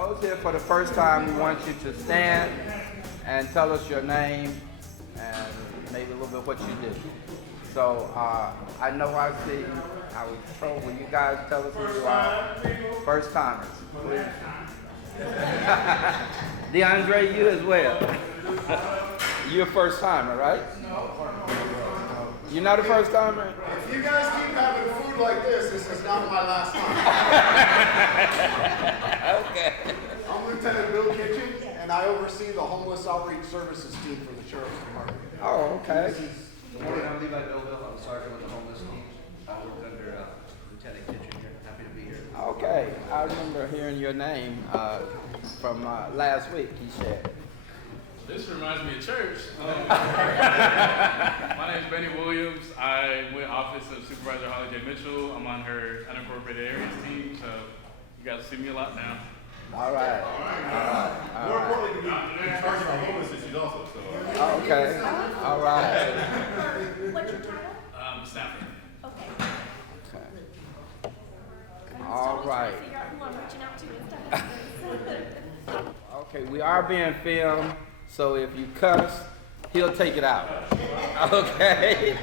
Those here for the first time, we want you to stand and tell us your name and maybe a little bit what you do. So I know I see our pro. Will you guys tell us who you are? First timers, please. DeAndre, you as well. You're a first timer, right? You're not a first timer? If you guys keep having food like this is not my last time. Okay. I'm Lieutenant Bill Kitchen, and I oversee the Homeless Outreach Services team for the Sheriff's Department. Oh, okay. Good morning, I'm Levi Belleville. I'm sergeant with the homeless team. I work under Lieutenant Kitchen here. Happy to be here. Okay. I remember hearing your name from last week, he said. This reminds me of church. My name is Benny Williams. I'm with Office of Supervisor Holly J. Mitchell. I'm on her unincorporated areas team, so you guys see me a lot now. All right. More importantly, you're in charge of our homeless issues also. So. Okay. All right. What's your title? Stafford. Okay. Okay. I'm All still trying right. to figure out who I'm reaching out to instead of Okay, we are being filmed, so if you cuss, he'll take it out. Okay.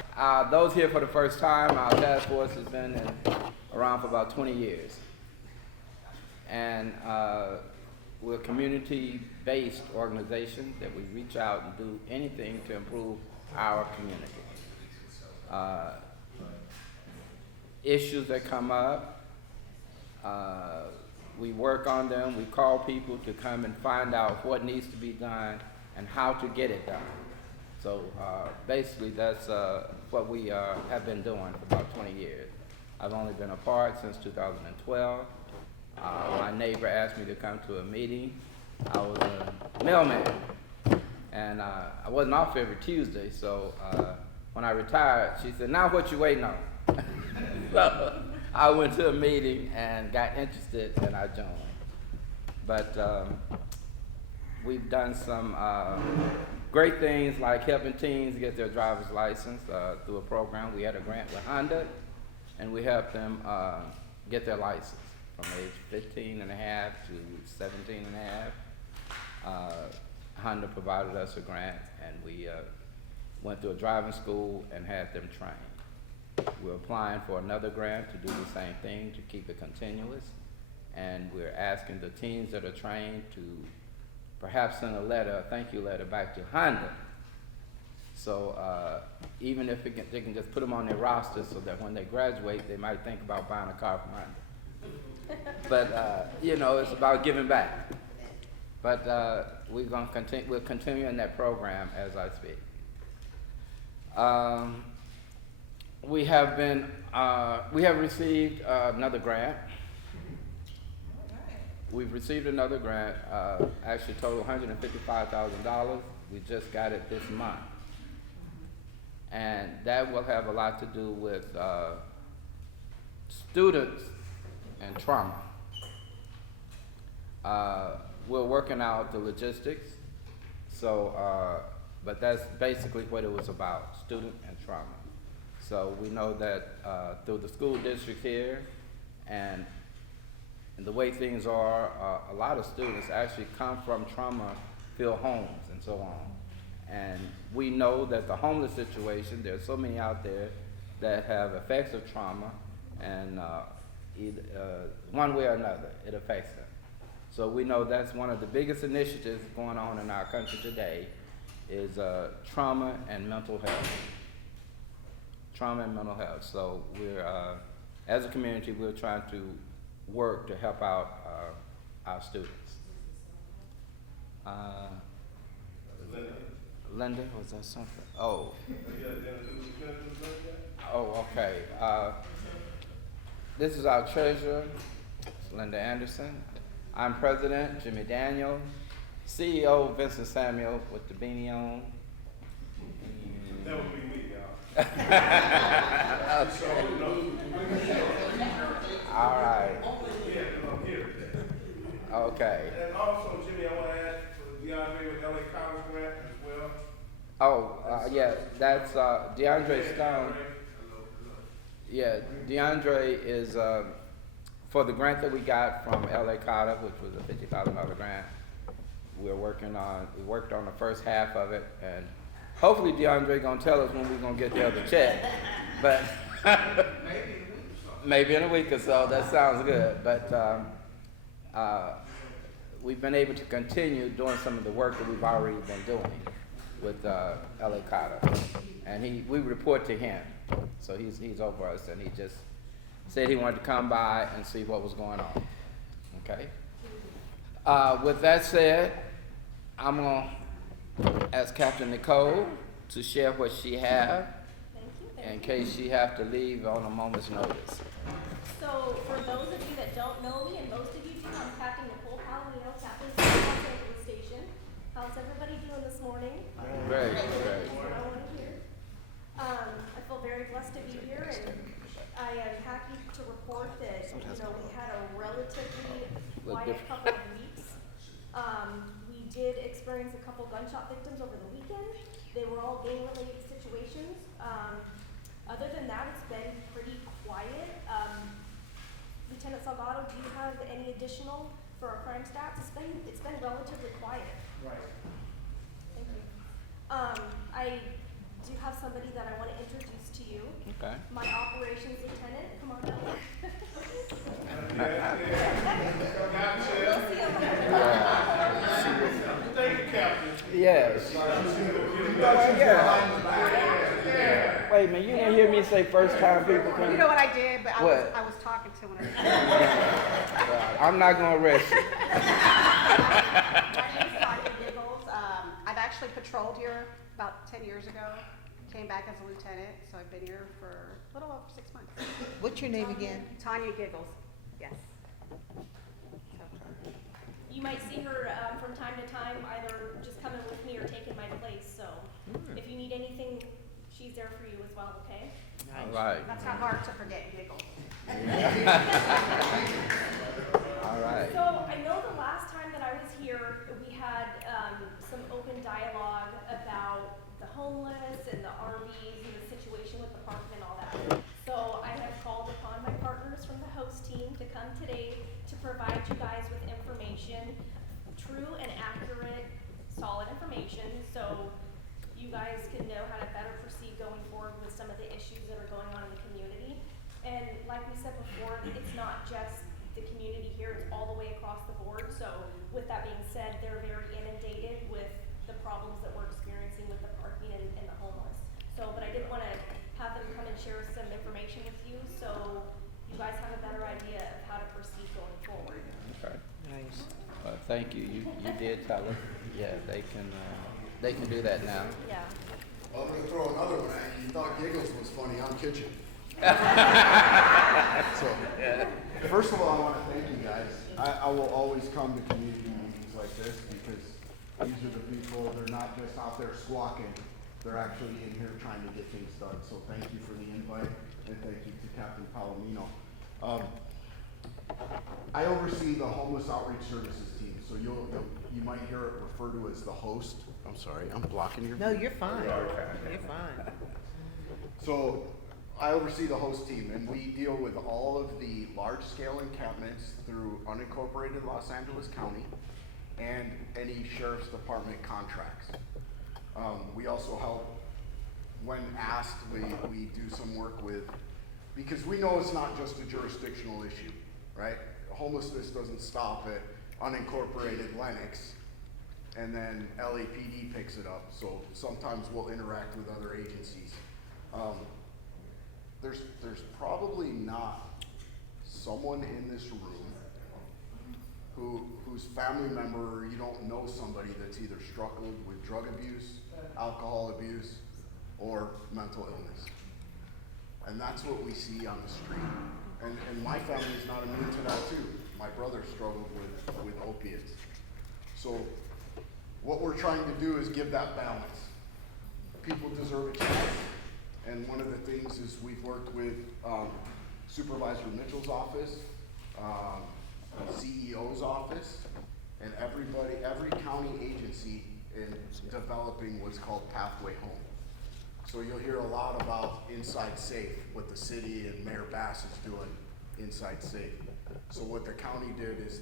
Those here for the first time, our task force has been around for about 20 years. And we're a community-based organization that we reach out and do anything to improve our community. Issues that come up, we work on them. We call people to come and find out what needs to be done and how to get it done. So basically that's what we have been doing for about 20 years. I've only been a part since 2012. My neighbor asked me to come to a meeting. I was a mailman, and I wasn't off every Tuesday, so when I retired, she said, "Now what you waiting on?" So I went to a meeting and got interested, and I joined. But we've done some great things like helping teens get their driver's license through a program. We had a grant with Honda, and we helped them get their license from age 15 and a half to 17 and a half. Honda provided us a grant, and we went to a driving school and had them trained. We're applying for another grant to do the same thing, to keep it continuous. And we're asking the teens that are trained to perhaps send a thank you letter back to Honda. So even if they can just put them on their roster so that when they graduate, they might think about buying a car from Honda. But it's about giving back. But we'll continue in that program as I speak. We have received another grant. We've received another grant, actually total $155,000. We just got it this month. And that will have a lot to do with students and trauma. We're working out the logistics, but that's basically what it was about, student and trauma. So we know that through the school district here and the way things are, a lot of students actually come from trauma-filled homes and so on. And we know that the homeless situation, there's so many out there that have effects of trauma, and either one way or another, it affects them. So we know that's one of the biggest initiatives going on in our country today is trauma and mental health. Trauma and mental health. So we're, as a community, we're trying to work to help out our students. Linda, was that something? Oh. Oh, okay. This is our treasurer, Linda Anderson. I'm president, Jimmy Daniel. CEO, Vincent Samuel with the beanie on. That would be me, y'all. All right. Yeah, I'm here today. Okay. And also, Jimmy, I want to ask for DeAndre with LA College grant as well. Oh, yeah, that's DeAndre Stone. Yeah, DeAndre is for the grant that we got from LA Carter, which was a $50,000 grant, we worked on the first half of it, and hopefully DeAndre gonna tell us when we're gonna get the other check, but maybe in a week or so. That sounds good, but we've been able to continue doing some of the work that we've already been doing with LA Carter, and we report to him, so he's over us, and he just said he wanted to come by and see what was going on. Okay. With that said, I'm gonna ask Captain Nicole to share what she have in case she have to leave on a moment's notice. So, for those of you that don't know me, and most of you do, I'm Captain Nicole Palomino, Captain of the Los Angeles Station. How's everybody doing this morning? Very That's good. what I want to hear. I feel very blessed to be here, and I am happy to report that, we had a relatively quiet couple of weeks. We did experience a couple gunshot victims over the weekend. They were all gang-related situations. Other than that, it's been pretty quiet. Lieutenant Salgado, do you have any additional for our crime stats? It's been relatively quiet. Right. Thank you. I do have somebody that I want to introduce to you. Okay. My operations lieutenant. Come on up. We'll see him. Thank you, Captain. Yes. Wait a minute, you didn't hear me say first time people come? You know what I did, but I What? was talking to him. Well, I'm not gonna arrest you. My name is Tanya Giggles. I've actually patrolled here about 10 years ago. Came back as a lieutenant, so I've been here for a little over 6 months. What's your name again? Tanya Giggles, yes. You might see her from time to time, either just coming with me or taking my place. So if you need anything, she's there for you as well. Okay. All right. That's not hard to forget, Giggles. All right. So I know the last time that I was here, we had some open dialogue about the homeless and the RVs and the situation with the park and all that. So I have called upon my partners from the host team to come today to provide you guys with information, true and accurate, solid information, so you guys can know how to better proceed going forward with some of the issues that are going on in the community. And like we said before, it's not just the community here, it's all the way across the board. So with that being said, they're very inundated with the problems that we're experiencing with the parking and the homeless. So, but I did want to have them come and share some information with you, so you guys have a better idea of how to proceed going forward. Okay. Nice. Thank you. You did tell us. Yeah, they can do that now. Yeah. I'm gonna throw another one at you. You thought Giggles was funny, I'm Kitchen. So, first of all, I wanna thank you guys. I will always come to community meetings like this because these are the people, they're not just out there squawking, they're actually in here trying to get things done. So thank you for the invite, and thank you to Captain Palomino. I oversee the homeless outreach services team, so you might hear it referred to as the host. I'm sorry, I'm blocking your. No, you're fine. Okay. You're fine. So I oversee the host team, and we deal with all of the large-scale encampments through unincorporated Los Angeles County and any sheriff's department contracts. We also help, when asked, we do some work with, because we know it's not just a jurisdictional issue, right? Homelessness doesn't stop at unincorporated Lenox, and then LAPD picks it up. So sometimes we'll interact with other agencies. There's probably not someone in this room whose family member, or you don't know somebody that's either struggled with drug abuse, alcohol abuse, or mental illness. And that's what we see on the street. And my family is not immune to that too. My brother struggled with opiates. So what we're trying to do is give that balance. People deserve a chance. And one of the things is we've worked with Supervisor Mitchell's office, CEO's office, and every county agency in developing what's called Pathway Home. So you'll hear a lot about Inside Safe, what the city and Mayor Bass is doing Inside Safe. So what the county did is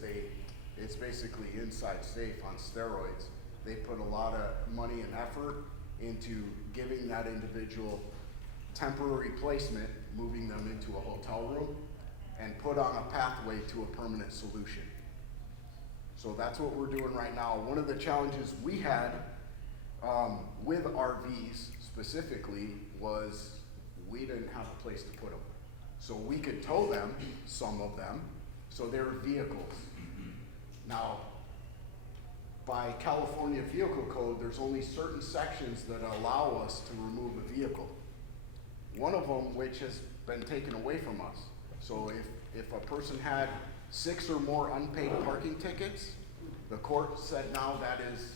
it's basically Inside Safe on steroids. They put a lot of money and effort into giving that individual temporary placement, moving them into a hotel room, and put on a pathway to a permanent solution. So that's what we're doing right now. One of the challenges we had with RVs specifically was we didn't have a place to put them. So we could tow them, some of them, so they were vehicles. Now, by California Vehicle Code, there's only certain sections that allow us to remove a vehicle. One of them, which has been taken away from us. So if a person had 6 or more unpaid parking tickets, the court said now that is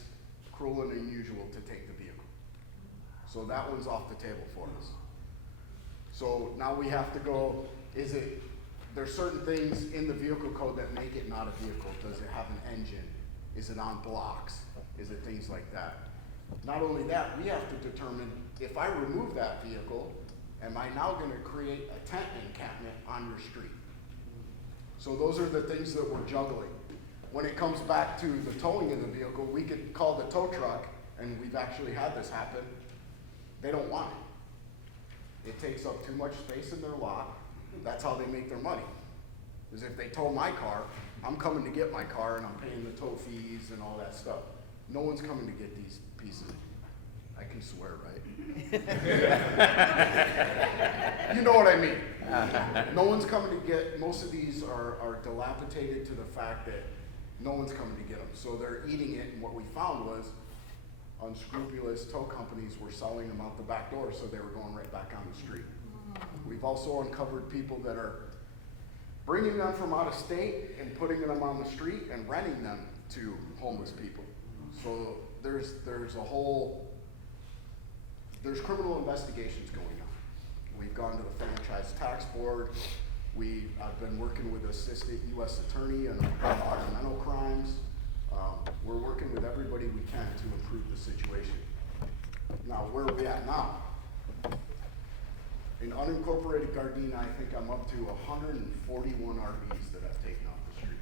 cruel and unusual to take the vehicle. So that one's off the table for us. So now we have to go, there's certain things in the vehicle code that make it not a vehicle. Does it have an engine? Is it on blocks? Is it things like that? Not only that, we have to determine if I remove that vehicle, am I now gonna create a tent encampment on your street? So those are the things that we're juggling. When it comes back to the towing of the vehicle, we could call the tow truck, and we've actually had this happen. They don't want it. It takes up too much space in their lot. That's how they make their money. Is if they tow my car, I'm coming to get my car and I'm paying the tow fees and all that stuff. No one's coming to get these pieces. I can swear, right? You know what I mean. No one's coming to get, most of these are dilapidated to the fact that no one's coming to get them. So they're eating it, and what we found was unscrupulous tow companies were selling them out the back door, so they were going right back on the street. We've also uncovered people that are bringing them from out of state and putting them on the street and renting them to homeless people. So there's criminal investigations going on. We've gone to the Franchise Tax Board. I've been working with Assistant U.S. Attorney on environmental crimes. We're working with everybody we can to improve the situation. Now, where are we at now? In unincorporated Gardena, I think I'm up to 141 RVs that I've taken off the street.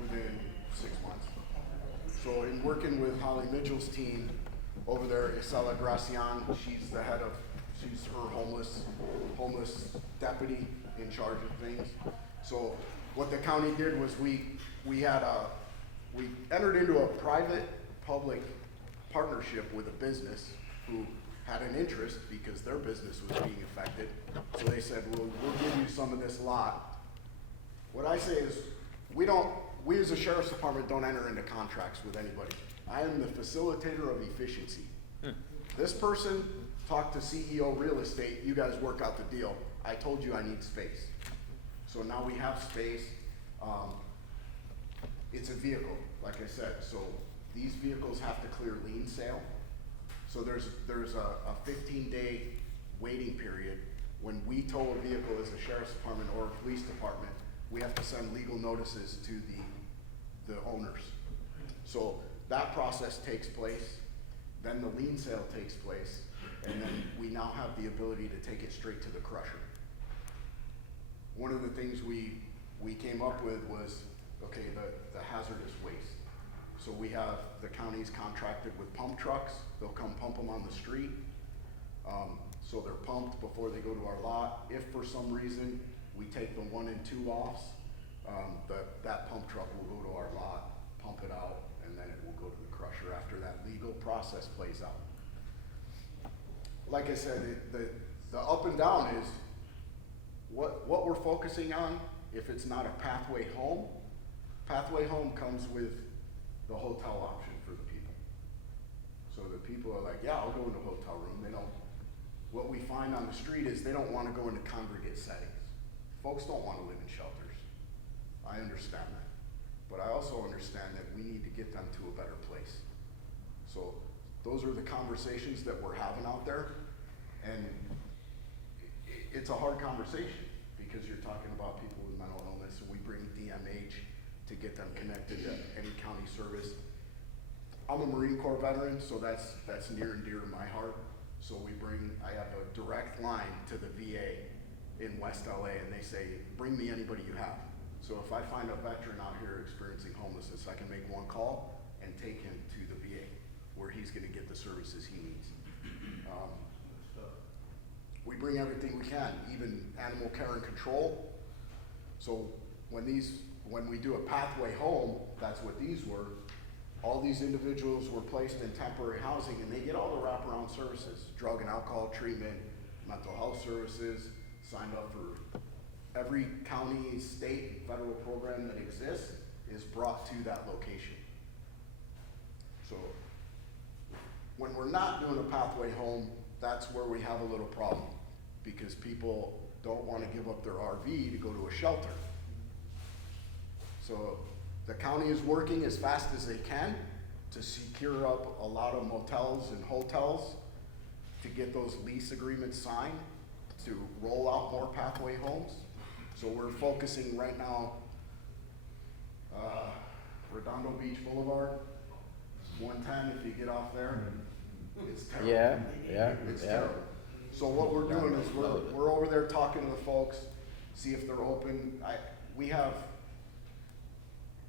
Within 6 months. So in working with Holly Mitchell's team over there, Isela Gracian, she's her homeless deputy in charge of things. So what the county did was we entered into a private-public partnership with a business who had an interest because their business was being affected. So they said, we'll give you some of this lot. What I say is, we as a sheriff's department don't enter into contracts with anybody. I am the facilitator of efficiency. This person talked to CEO real estate, you guys work out the deal. I told you I need space. So now we have space. It's a vehicle, like I said. So these vehicles have to clear lien sale. So there's a 15-day waiting period. When we tow a vehicle as a sheriff's department or a police department, we have to send legal notices to the owners. So that process takes place, then the lien sale takes place, and then we now have the ability to take it straight to the crusher. One of the things we came up with was, okay, the hazardous waste. So we have the county's contracted with pump trucks. They'll come pump them on the street. So they're pumped before they go to our lot. If for some reason we take the 1 and 2 offs, that pump truck will go to our lot, pump it out, and then it will go to the crusher after that legal process plays out. Like I said, the up and down is what we're focusing on. If it's not a pathway home comes with the hotel option for the people. So the people are like, yeah, I'll go into a hotel room. What we find on the street is they don't want to go into congregate settings. Folks don't want to live in shelters. I understand that. But I also understand that we need to get them to a better place. So those are the conversations that we're having out there. And it's a hard conversation because you're talking about people with mental illness, and we bring DMH to get them connected to any county service. I'm a Marine Corps veteran, so that's near and dear to my heart. So I have a direct line to the VA in West LA and they say, bring me anybody you have. So if I find a veteran out here experiencing homelessness, I can make one call and take him to the VA where he's gonna get the services he needs. We bring everything we can, even animal care and control. So when we do a pathway home, that's what these were. All these individuals were placed in temporary housing and they get all the wraparound services, drug and alcohol treatment, mental health services, signed up for every county, state, federal program that exists is brought to that location. So when we're not doing a pathway home, that's where we have a little problem because people don't want to give up their RV to go to a shelter. So the county is working as fast as they can to secure up a lot of motels and hotels to get those lease agreements signed to roll out more pathway homes. So we're focusing right now, Redondo Beach Boulevard, 110 if you get off there. It's terrible. Yeah. It's terrible. So what we're doing is we're over there talking to the folks, see if they're open.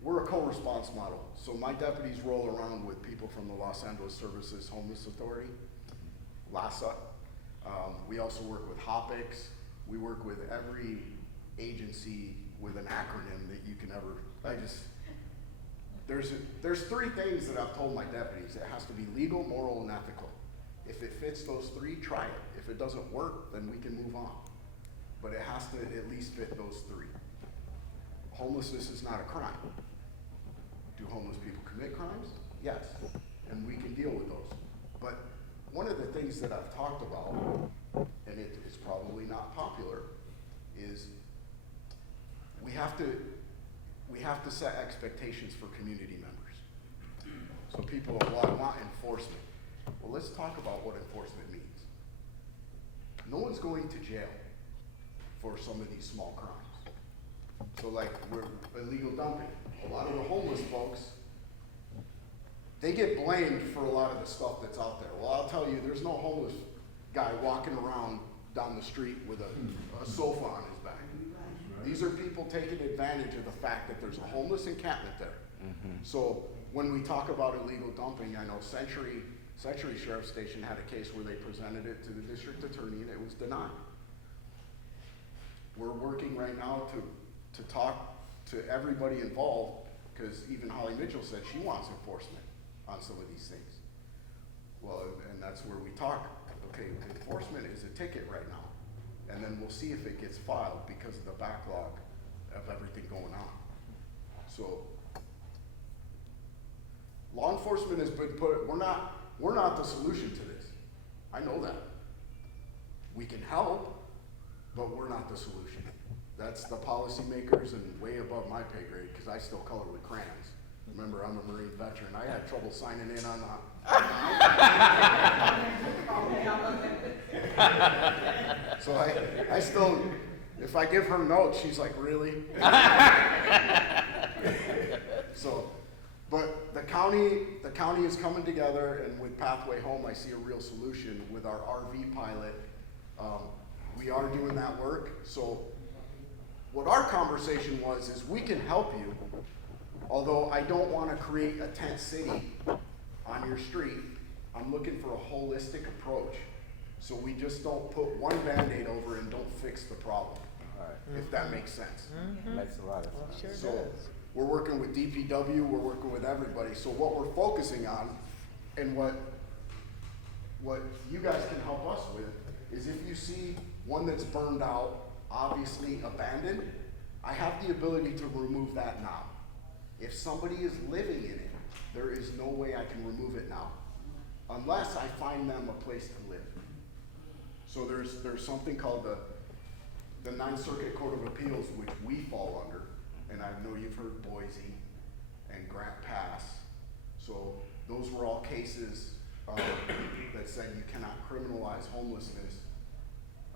We're a co-response model. So my deputies roll around with people from the Los Angeles Services Homeless Authority, LASA. We also work with HOPIX. We work with every agency with an acronym that you can ever, there's three things that I've told my deputies. It has to be legal, moral, and ethical. If it fits those three, try it. If it doesn't work, then we can move on. But it has to at least fit those three. Homelessness is not a crime. Do homeless people commit crimes? Yes, and we can deal with those. But one of the things that I've talked about, and it's probably not popular, is we have to set expectations for community members. So people are, well, I want enforcement. Well, let's talk about what enforcement means. No one's going to jail for some of these small crimes. So like we're illegal dumping. A lot of the homeless folks, they get blamed for a lot of the stuff that's out there. Well, I'll tell you, there's no homeless guy walking around down the street with a sofa on his back. These are people taking advantage of the fact that there's a homeless encampment there. So when we talk about illegal dumping, I know Century Sheriff's Station had a case where they presented it to the district attorney and it was denied. We're working right now to talk to everybody involved, because even Holly Mitchell said she wants enforcement on some of these things. Well, and that's where we talk, okay, enforcement is a ticket right now, and then we'll see if it gets filed because of the backlog of everything going on. So, law enforcement has been put, we're not the solution to this. I know that. We can help, but we're not the solution. That's the policymakers and way above my pay grade, because I still color with crayons. Remember, I'm a Marine veteran. I had trouble signing in on so I still, if I give her notes, she's like, really? So, but the county is coming together, and with Pathway Home, I see a real solution with our RV pilot. We are doing that work. So what our conversation was is we can help you, although I don't want to create a tent city on your street. I'm looking for a holistic approach. So we just don't put one Band-Aid over and don't fix the problem, if that makes sense. Makes a lot of sense. Sure So does. we're working with DPW, we're working with everybody. So what we're focusing on, and what you guys can help us with, is if you see one that's burned out, obviously abandoned, I have the ability to remove that now. If somebody is living in it, there is no way I can remove it now, unless I find them a place to live. So there's something called the Ninth Circuit Court of Appeals, which we fall under, and I know you've heard Boise and Grant Pass. So those were all cases that said you cannot criminalize homelessness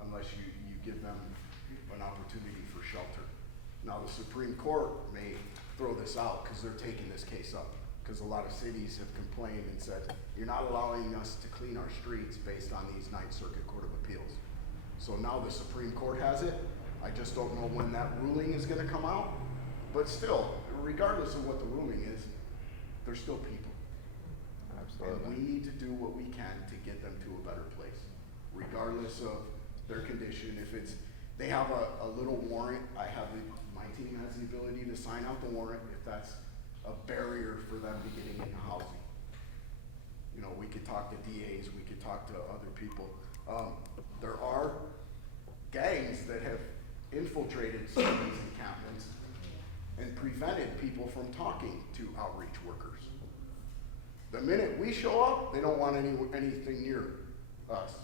unless you give them an opportunity for shelter. Now the Supreme Court may throw this out because they're taking this case up, because a lot of cities have complained and said, you're not allowing us to clean our streets based on these Ninth Circuit Court of Appeals. So now the Supreme Court has it. I just don't know when that ruling is gonna come out. But still, regardless of what the ruling is, they're still people. And Absolutely. we need to do what we can to get them to a better place, regardless of their condition. If it's, they have a little warrant, my team has the ability to sign out the warrant if that's a barrier for them to getting into housing. You know, we could talk to DAs, we could talk to other people. There are gangs that have infiltrated some of these encampments and prevented people from talking to outreach workers. The minute we show up, they don't want anything near us.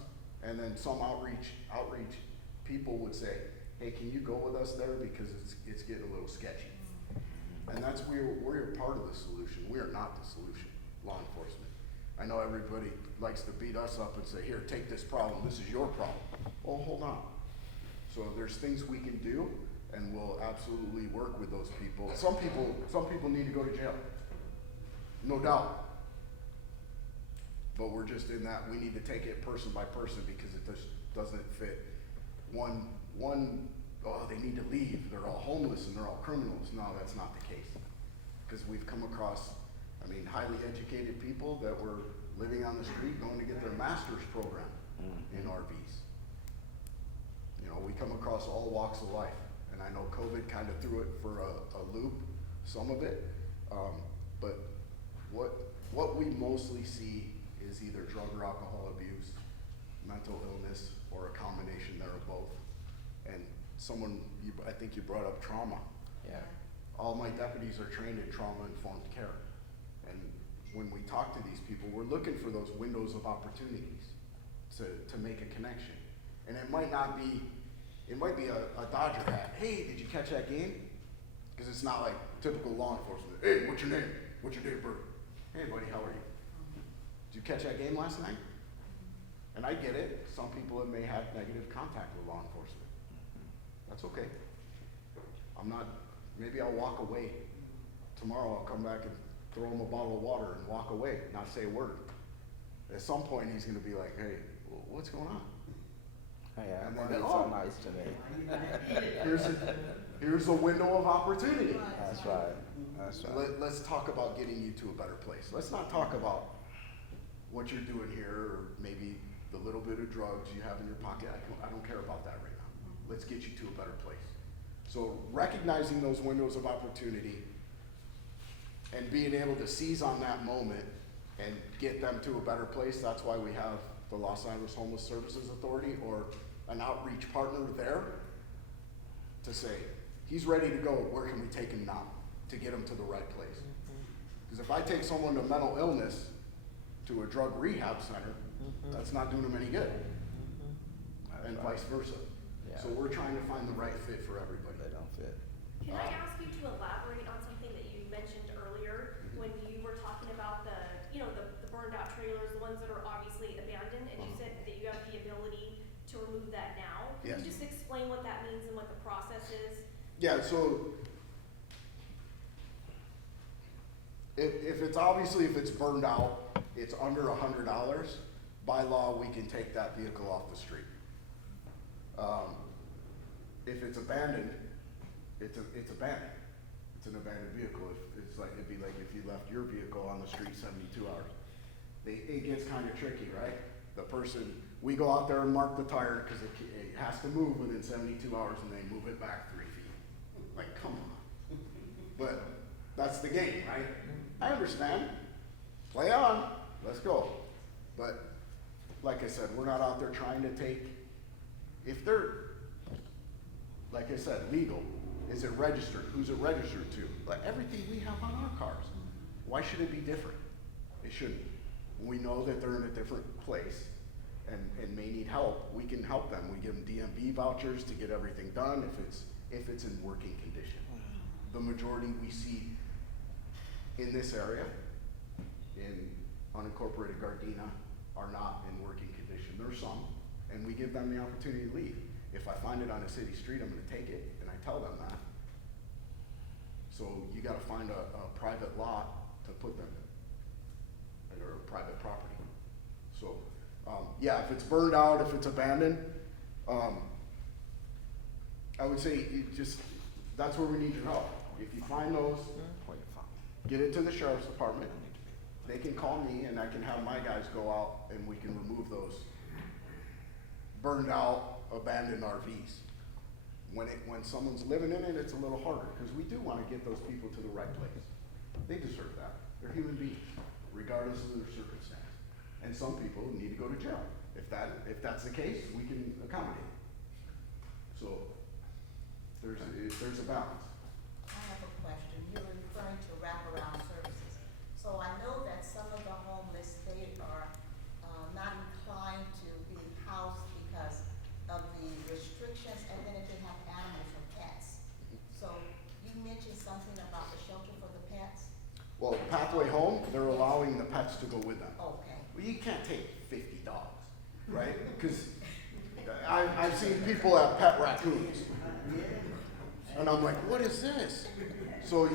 And then some outreach people would say, hey, can you go with us there because it's getting a little sketchy. And that's we're part of the solution. We are not the solution, law enforcement. I know everybody likes to beat us up and say, here, take this problem, this is your problem. Well, hold on. So there's things we can do, and we'll absolutely work with those people. Some people need to go to jail, no doubt. But we're just in that, we need to take it person by person because it just doesn't fit one, oh, they need to leave, they're all homeless and they're all criminals. No, that's not the case. Because we've come across, highly educated people that were living on the street going to get their master's program in RVs. You know, we come across all walks of life. And I know COVID kind of threw it for a loop, some of it. But what we mostly see is either drug or alcohol abuse, mental illness, or a combination there of both. And I think you brought up trauma. Yeah. All my deputies are trained in trauma-informed care. And when we talk to these people, we're looking for those windows of opportunities to make a connection. And it might be a Dodger hat. Hey, did you catch that game? Because it's not like typical law enforcement. Hey, what's your name? What's your date of birth? Hey, buddy, how are you? Did you catch that game last night? And I get it. Some people may have negative contact with law enforcement. That's okay. Maybe I'll walk away. Tomorrow I'll come back and throw him a bottle of water and walk away, not say a word. At some point he's gonna be like, hey, what's going on? Yeah, And well, then, he's so nice to me. Here's a window of opportunity. That's right. That's right. Let's talk about getting you to a better place. Let's not talk about what you're doing here, or maybe the little bit of drugs you have in your pocket. I don't care about that right now. Let's get you to a better place. So recognizing those windows of opportunity and being able to seize on that moment and get them to a better place, that's why we have the Los Angeles Homeless Services Authority or an outreach partner there to say, he's ready to go, where can we take him now to get him to the right place? Because if I take someone to mental illness to a drug rehab center, that's not doing them any good, and vice versa. Yeah. So we're trying to find the right fit for everybody. They don't fit. Can I ask you to elaborate on something that you mentioned earlier when you were talking about the burned out trailers, the ones that are obviously abandoned, and you said that you have the ability to remove that now? Can Yes. you just explain what that means and what the process is? Yeah, so if it's burned out, it's under $100, by law, we can take that vehicle off the street. If it's abandoned, it's abandoned. It's an abandoned vehicle. It'd be like if you left your vehicle on the street 72 hours. It gets kind of tricky, right? We go out there and mark the tire because it has to move within 72 hours and they move it back 3 feet. Like, come on. But that's the game, right? I understand. Play on. Let's go. But like I said, we're not out there trying to take, if they're, like I said, legal, is it registered? Who's it registered to? Like everything we have on our cars. Why should it be different? It shouldn't. We know that they're in a different place and may need help. We can help them. We give them DMV vouchers to get everything done if it's in working condition. The majority we see in this area, in unincorporated Gardena, are not in working condition. There's some, and we give them the opportunity to leave. If I find it on a city street, I'm gonna take it, and I tell them that. So you gotta find a private lot to put them in, or a private property. So, yeah, if it's burned out, if it's abandoned, I would say that's where we need your help. If you find those, get it to the sheriff's department. They can call me and I can have my guys go out and we can remove those burned out, abandoned RVs. When someone's living in it, it's a little harder, because we do wanna get those people to the right place. They deserve that. They're human beings, regardless of their circumstance. And some people need to go to jail. If that's the case, we can accommodate. So, there's a balance. I have a question. You're referring to wraparound services. So I know that some of the homeless, they are not inclined to be housed because of the restrictions, and then if they have animals or pets. So you mentioned something about the shelter for the pets? Well, Pathway Home, they're allowing the pets to go with them. Okay. Well, you can't take 50 dogs, right? Because I've seen people have pet raccoons. And I'm like, what is this? So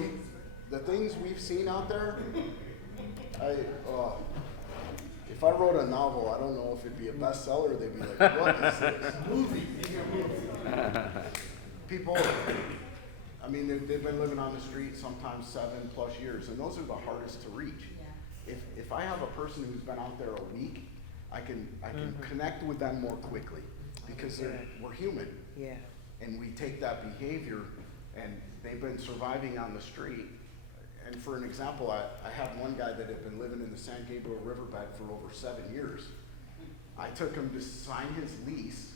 the things we've seen out there, if I wrote a novel, I don't know if it'd be a bestseller. They'd be like, what is this? Movie. People, I mean, they've been living on the street sometimes 7+ years, and those are the hardest to reach. Yeah. If I have a person who's been out there a week, I can connect with them more quickly, because we're human. Yeah. And we take that behavior, and they've been surviving on the street. And for an example, I have one guy that had been living in the San Gabriel riverbed for over 7 years. I took him to sign his lease.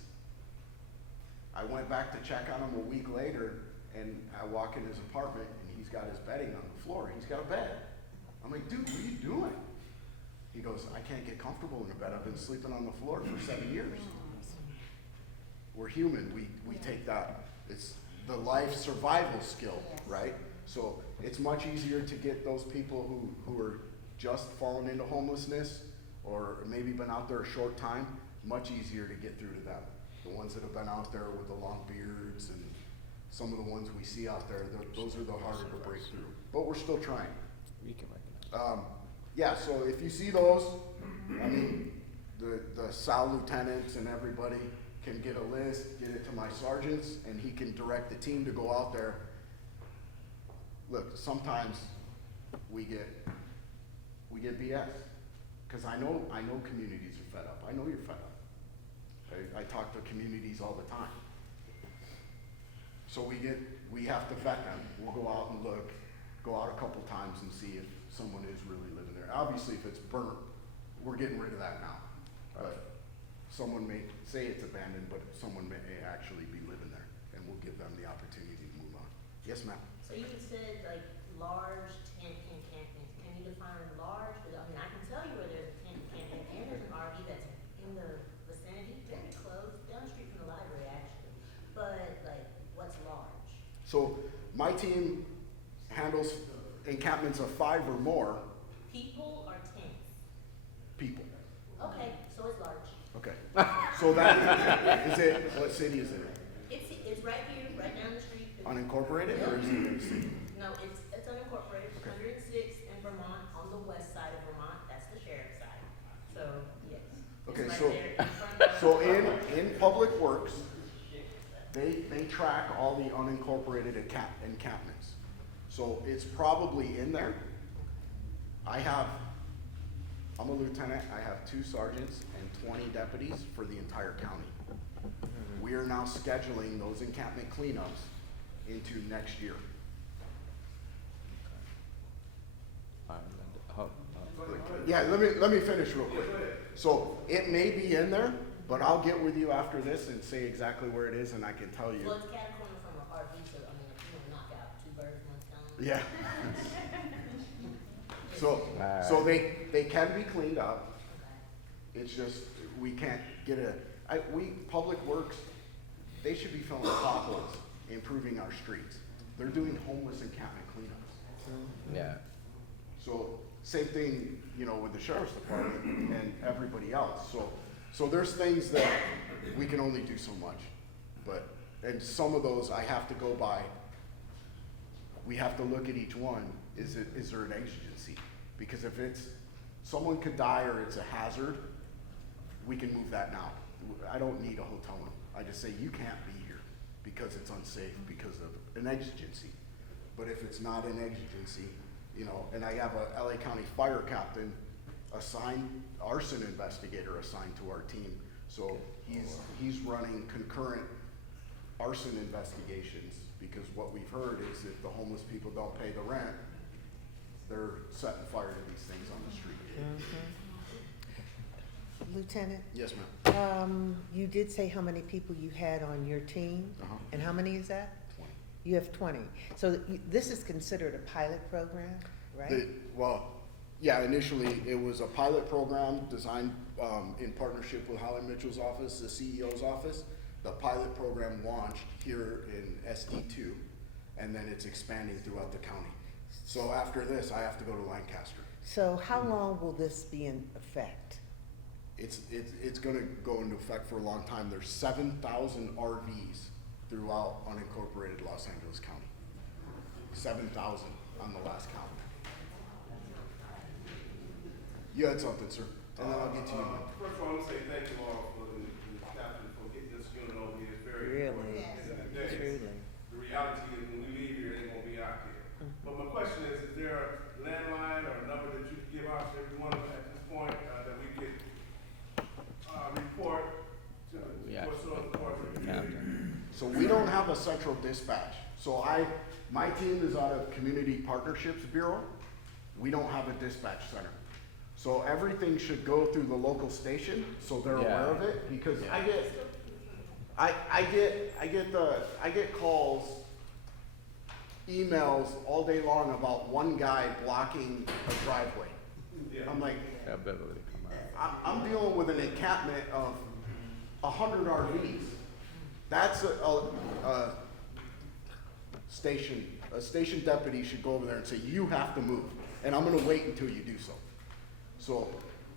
I went back to check on him a week later, and I walk in his apartment, and he's got his bedding on the floor. He's got a bed. I'm like, dude, what are you doing? He goes, I can't get comfortable in a bed. I've been sleeping on the floor for 7 years. We're human. We take that. It's the life survival skill, right? So it's much easier to get those people who are just fallen into homelessness, or maybe been out there a short time, much easier to get through to them. The ones that have been out there with the long beards, and some of the ones we see out there, those are the harder to break through. But we're still trying. We can recognize. Yeah, so if you see those, I mean, the SAL lieutenants and everybody can get a list, get it to my sergeants, and he can direct the team to go out there. Look, sometimes we get BS, because I know communities are fed up. I know you're fed up. I talk to communities all the time. So we have to vet them. We'll go out and look, go out a couple times and see if someone is really living there. Obviously, if it's burnt, we're getting rid of that now. But someone may say it's abandoned, but someone may actually be living there, and we'll give them the opportunity to move on. Yes, ma'am? So you said like large tent encampments. Can you define large? Because I mean, I can tell you where there's a tent encampment and there's an RV that's in the vicinity, very close, down the street from the library actually. But like, what's large? So my team handles encampments of 5 or more People or tents? people. Okay, so it's large. Okay. So that, is it, what city is it in? It's right here, right down the street. Unincorporated, or is it in the city? No, it's unincorporated, Okay. 106 in Vermont, on the west side of Vermont, that's the sheriff's side. So, yes. It's Okay, right so, there in front of- so in Public Works, they track all the unincorporated encampments. So it's probably in there. I'm a lieutenant, I have 2 sergeants and 20 deputies for the entire county. We are now scheduling those encampment cleanups into next year. Yeah, let me finish real quick. So it may be in there, but I'll get with you after this and say exactly where it is, and I can tell you. Well, it's catacomb from an RV, so I mean, if you wanna knock out 2 birds, 1 stone. Yeah. So they can be cleaned up. Okay. It's just, we can't get Public Works, they should be filling potholes, improving our streets. They're doing homeless encampment cleanups. Yeah. So same thing, with the sheriff's department and everybody else. So there's things that we can only do so much. And some of those I have to go by, we have to look at each one. Is there an exigency? Because if someone could die or it's a hazard, we can move that now. I don't need a hotel room. I just say, you can't be here because it's unsafe, because of an exigency. But if it's not an exigency, you know, and I have a LA County fire captain assigned, arson investigator assigned to our team. So he's running concurrent arson investigations, because what we've heard is if the homeless people don't pay the rent, they're setting fire to these things on the street. Lieutenant, Yes, ma'am. you did say how many people you had on your team, Uh-huh. and how many is that? 20. You have 20. So this is considered a pilot program, right? Well, yeah, initially it was a pilot program designed in partnership with Holly Mitchell's office, the CEO's office. The pilot program launched here in SD2, and then it's expanding throughout the county. So after this, I have to go to Lancaster. So how long will this be in effect? It's gonna go into effect for a long time. There's 7,000 RVs throughout unincorporated Los Angeles County. 7,000 on the last count. You had something, sir, and then I'll get to you. First of all, I want to say thank you all for the captain for getting this unit over here. It's very important. Really, At the end of the day, truly. the reality is when we leave here, they won't be out there. But my question is there a landline or a number that you can give out to everyone at this point that we could report to Yeah. what's on the course of the community? Captain. So we don't have a central dispatch. So my team is out of Community Partnerships Bureau. We don't have a dispatch center. So everything should go through the local station, so they're aware of it, because I get calls, emails all day long about one guy blocking a driveway. I'm like, Yeah, Beverly, come on. I'm dealing with an encampment of 100 RVs. That's a station deputy should go over there and say, you have to move, and I'm gonna wait until you do so. So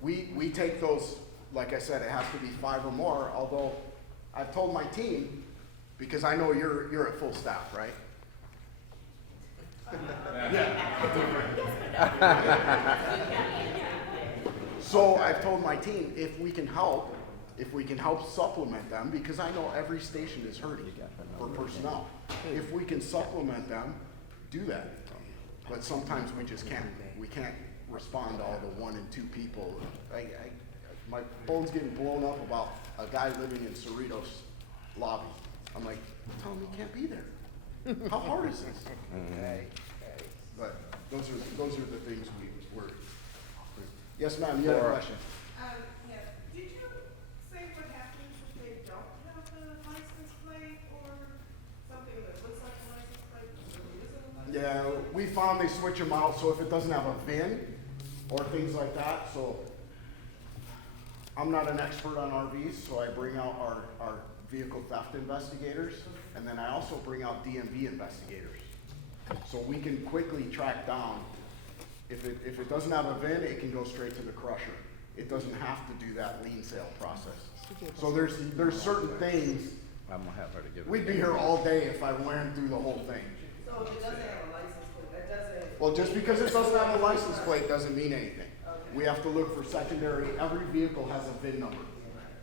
we take those, like I said, it has to be 5 or more, although I've told my team, because I know you're at full staff, right? So I've told my team, if we can help supplement them, because I know every station is hurting for personnel. If we can supplement them, do that. But sometimes we just can't. We can't respond to all the 1 and 2 people. My phone's getting blown up about a guy living in Cerritos lobby. I'm like, tell him he can't be there. How hard is this? But those are the things we're. Yes, ma'am, you had a question. Yes. Did you say what happens if they don't have the license plate or something that looks like a license plate but really isn't? Yeah, we found they switch them out, so if it doesn't have a VIN or things like that, so I'm not an expert on RVs, so I bring out our vehicle theft investigators, and then I also bring out DMV investigators. So we can quickly track down, if it doesn't have a VIN, it can go straight to the crusher. It doesn't have to do that lien sale process. So there's certain things, I'm gonna have her to give it. we'd be here all day if I ran through the whole thing. So if it doesn't have a license plate, that doesn't. Well, just because it doesn't have a license plate doesn't mean anything. We have to look for secondary, every vehicle has a VIN number.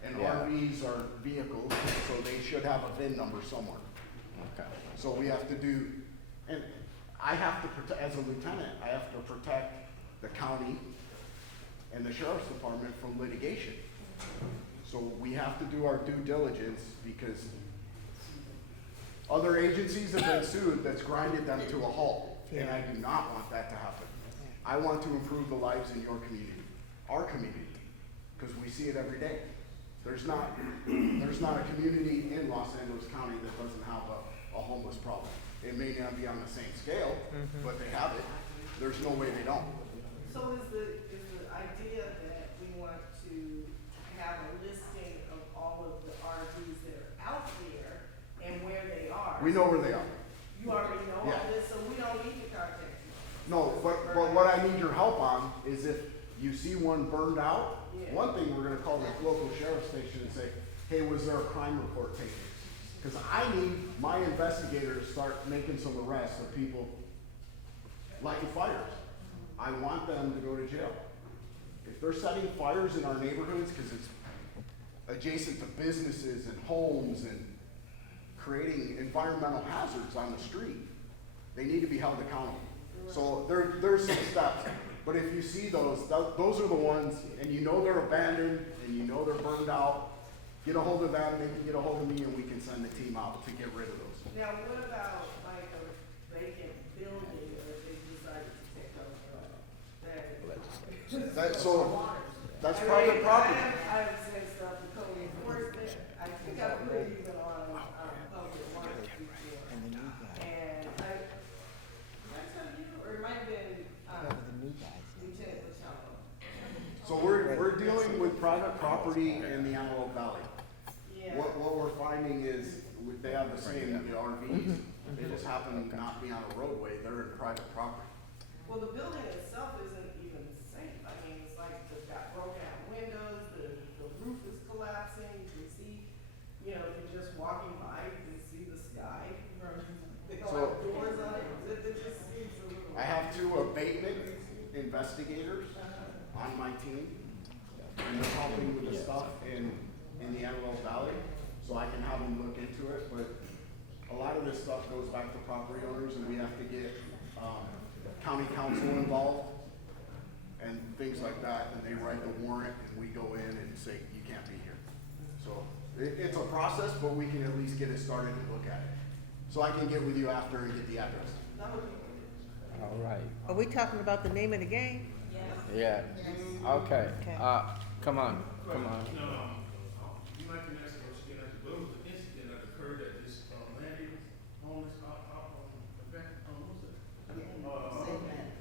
And Yeah. RVs are vehicles, so they should have a VIN number somewhere. Okay. So we have to do, and I have to protect, as a lieutenant, I have to protect the county and the sheriff's department from litigation. So we have to do our due diligence, because other agencies have been sued that's grinded them to a halt. And I do not want that to happen. I want to improve the lives in your community, our community, because we see it every day. There's not a community in Los Angeles County that doesn't have a homeless problem. It may not be on the same scale, but they have it. There's no way they don't. So is the idea that we want to have a listing of all of the RVs that are out there and where they are? We know where they are. You already know Yeah. all this, so we don't need to contact you. No, but what I need your help on is if you see one burned out, Yeah. one thing we're gonna call the local sheriff's station and say, hey, was there a crime report taken? Because I need my investigators to start making some arrests of people lighting fires. I want them to go to jail. If they're setting fires in our neighborhoods, because adjacent to businesses and homes and creating environmental hazards on the street, they need to be held accountable. So there's some steps, but if you see those are the ones, and you know they're abandoned, and you know they're burned out, get a hold of them, they can get a hold of me, and we can send the team out to get rid of those. Now, what about like a vacant building that they decided to take over? That's private property. I have seen stuff in code enforcement. I think I put it even on, public market before. And did I tell you, or it might have been, Lieutenant Patel. So we're dealing with private property in the Antelope Valley. Yeah. What we're finding is they have the same, the RVs, they just happen to not be on a roadway, they're in private property. Well, the building itself isn't even safe. I mean, it's like they've got broken out windows, the roof is collapsing, you can see, you know, if you're just walking by, you can see the sky. They don't So- have doors on it, it just seems a little. I have 2 abatement investigators on my team, and they're helping with the stuff in the Antelope Valley, so I can have them look into it, but a lot of this stuff goes back to property owners, and we have to get, county council involved, and things like that, and they write the warrant, and we go in and say, you can't be here. So, it's a process, but we can at least get it started and look at it. So I can get with you after and get the address. All right. Are we talking about the name of the game? Yeah. Okay. Okay. Come on. No, you might can ask us, there was an incident that occurred at this, landing, homeless, what's it?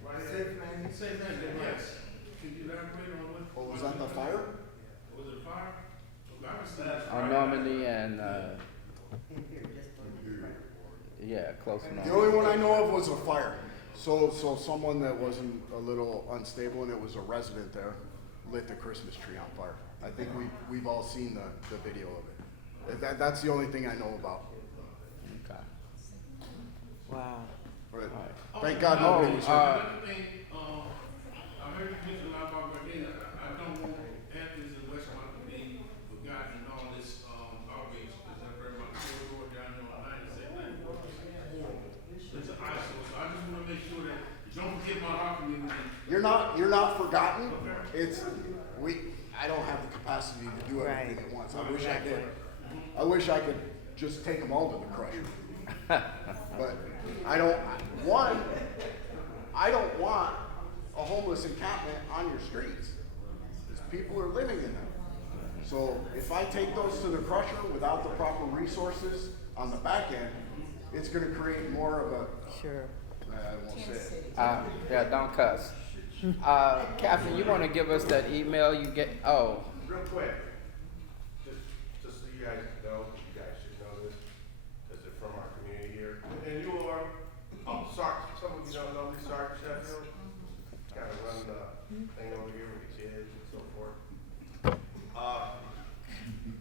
Right there. Safe landing, yes. Can you elaborate on what? Oh, was that the fire? Was it a fire? Well, I was- On Normandy and, yeah, close enough. The only one I know of was a fire. So someone that wasn't a little unstable, and it was a resident there, lit the Christmas tree on fire. I think we've all seen the video of it. That's the only thing I know about. Okay. Wow. But thank God nobody was hurt. Another thing, I heard you mention a lot about Gardena. I don't want Athens and Westmont to be forgotten in all this, outreach, because I heard about the corridor down there on 97. It's an eyesore, so I just wanna make sure that, you don't forget about our community. You're not forgotten. I don't have the capacity to do everything at once. I wish I did. I wish I could just take them all to the crusher. But I don't want a homeless encampment on your streets. Because people are living in them. So if I take those to the crusher without the proper resources on the back end, it's gonna create more of a, Sure. I won't say it. Yeah, don't cuss. Captain, you want to give us that email you get? Oh, Real quick, just so you guys know, you guys should know this, because they're from our community here. And you are, Sark, some of you don't know me, Sark Sheffield, kind of run the thing over here with the kids and so forth.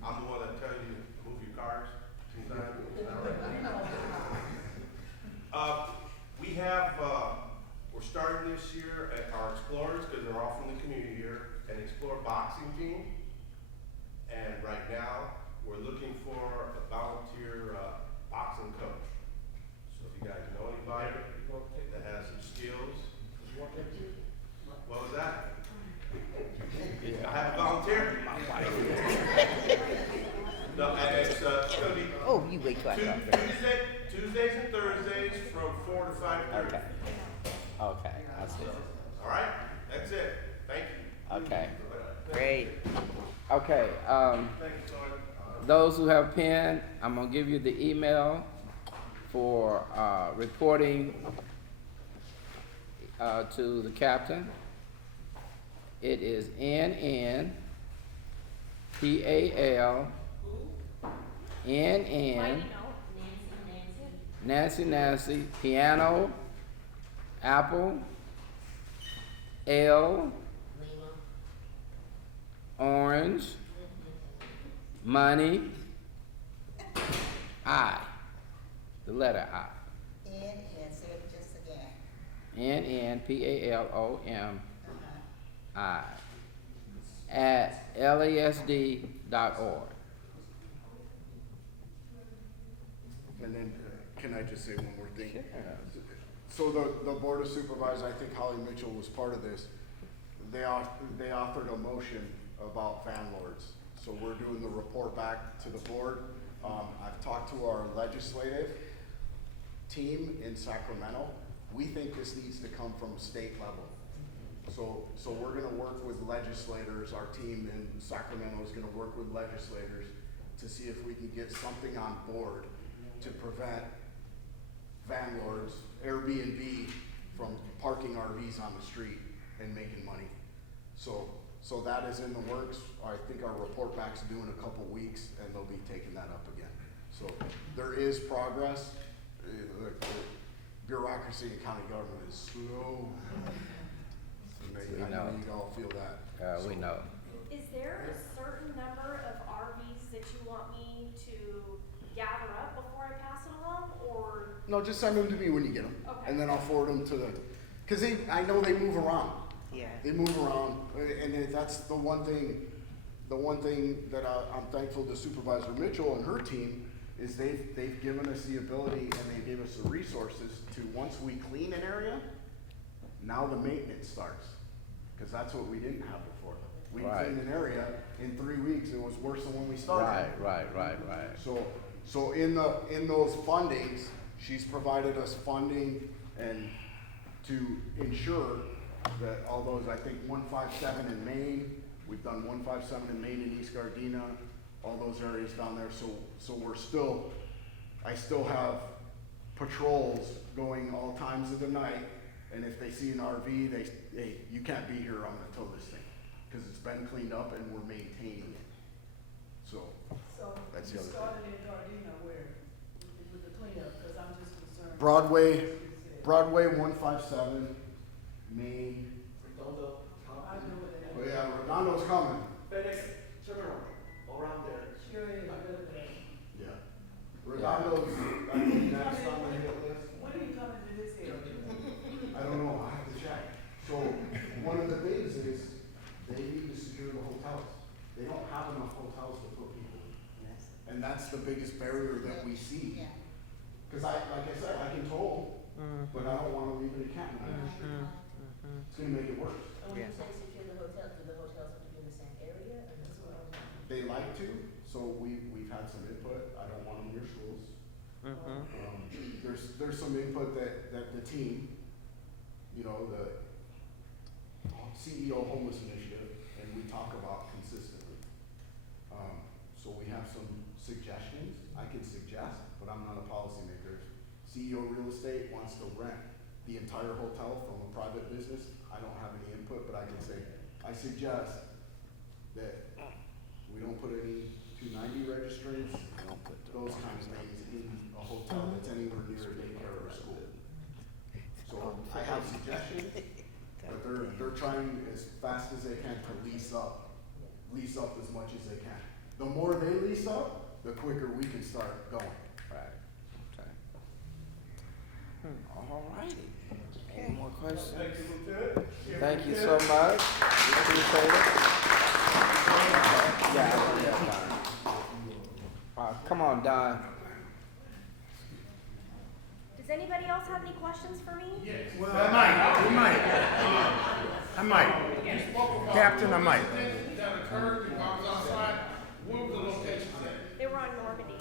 I'm the one that tell you to move your cars sometimes. It's not right. We have, we're starting this year at our Explorers, because they're all from the community here, an Explore boxing team. And right now, we're looking for a volunteer, boxing coach. So if you guys know anybody that has some skills, what was that? I have a volunteer. No, and it's gonna be Oh, you wait till I talk. Tuesdays and Thursdays from 4 to 5:30. okay. Okay, I see. All right, that's it. Thank you. Okay. Great. Okay, Thank you, Sergeant. those who have pen, I'm gonna give you the email for, reporting, to the captain. It is NNPAL, NN, Nancy, piano, apple, L, orange, money, I, the letter I. Say it just again. NNPALOMI. lasd.org. And then, can I just say one more thing? So the Board of Supervisors, I think Holly Mitchell was part of this, they authored a motion about van lords. So we're doing the report back to the board. I've talked to our legislative team in Sacramento. We think this needs to come from state level. So we're gonna work with legislators, our team in Sacramento is gonna work with legislators to see if we can get something on board to prevent van lords, Airbnb, from parking RVs on the street and making money. So that is in the works. I think our report back's due in a couple weeks and they'll be taking that up again. So there is progress. The bureaucracy in county government is slow. I know you all feel that. We know. Is there a certain number of RVs that you want me to gather up before I pass it along, or? No, just send them to me when you get them. Okay. And then I'll forward them to cause I know they move around. Yeah. They move around, and that's the one thing that I'm thankful to Supervisor Mitchell and her team is they've given us the ability and they gave us the resources to, once we clean an area, now the maintenance starts. Cause that's what we didn't have before. We Right. cleaned an area, in 3 weeks, it was worse than when we started. Right. So in those fundings, she's provided us funding and to ensure that all those, I think 157 in Maine, we've done 157 in Maine and East Gardena, all those areas down there. So I still have patrols going all times of the night. And if they see an RV, hey, you can't be here, I'm gonna tow this thing. Cause it's been cleaned up and we're maintaining it. So that's the other thing. Started in Gardena where, with the cleanup, cause I'm just concerned. Broadway 157, Maine. I know what that Oh is. yeah, Redondo's coming. FedEx terminal, around there. Sure is, I know that. Yeah. Redondo's, I think, next on the hit list. When are you coming to this area? I don't know, I have to check. So one of the things is they need to secure the hotels. They don't have enough hotels to put people in. And that's the biggest barrier that we see. Yeah. Cause like I said, I can toll, but I don't wanna leave an encampment on the street. It's gonna make it worse. And when you say secure the hotels, do the hotels have to be in the same area, or that's what I was wondering? They like to, so we've had some input. I don't want them near schools. There's some input that the team, you know, the CEO Homeless Initiative, and we talk about consistently. So we have some suggestions. I can suggest, but I'm not a policymaker. CEO Real Estate wants to rent the entire hotel from a private business. I don't have any input, but I can say, I suggest that we don't put any 290 registrants, those kinds of things in a hotel that's anywhere near a daycare or a school. So I have suggestions, but they're trying as fast as they can to lease up as much as they can. The more they lease up, the quicker we can start going. Right. Okay. All righty. Any more questions? Thank you so much. We appreciate it. Yeah, I know that, Don. Come on, Don. Does anybody else have any questions for me? Well, I might. Captain, I might. They were on Normandy.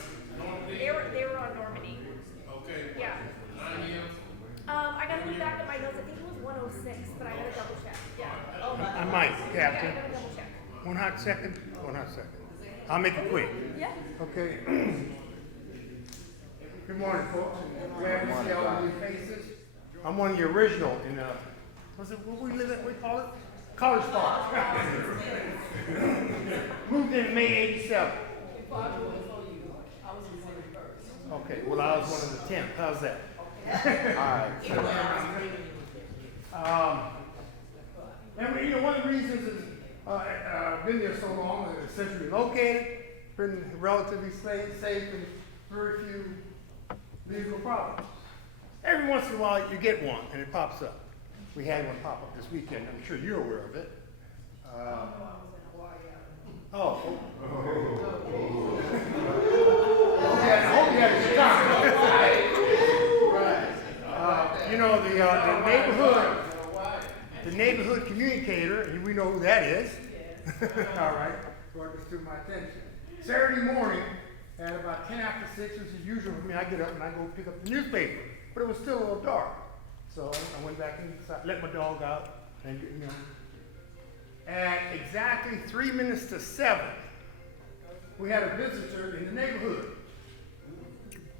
They were on Normandy. Okay. Yeah. I gotta look back at my notes. I think it was 106, but I gotta double check. Yeah. I might, Yeah, I Captain. gotta double check. One hot second. I'll make it quick. Yeah. Okay. Good morning, folks. Glad to see all of your faces. I'm one of the original in, what we live at, we call it? College Park. Moved in May '87. Okay, well, I was one of the 10th. How's that? And one of the reasons is, been there so long, centrally located, been relatively safe and very few legal problems. Every once in a while you get one and it pops up. We had one pop up this weekend, I'm sure you're aware of it. Oh. I hope you had a good time. You know, the neighborhood communicator, and we know who that is. All right, brought this to my attention. Saturday morning at about 10 after 6, which is usual for me, I get up and I go pick up the newspaper, but it was still a little dark. So I went back inside, let my dog out, and you know. At exactly 3 minutes to 7, we had a visitor in the neighborhood.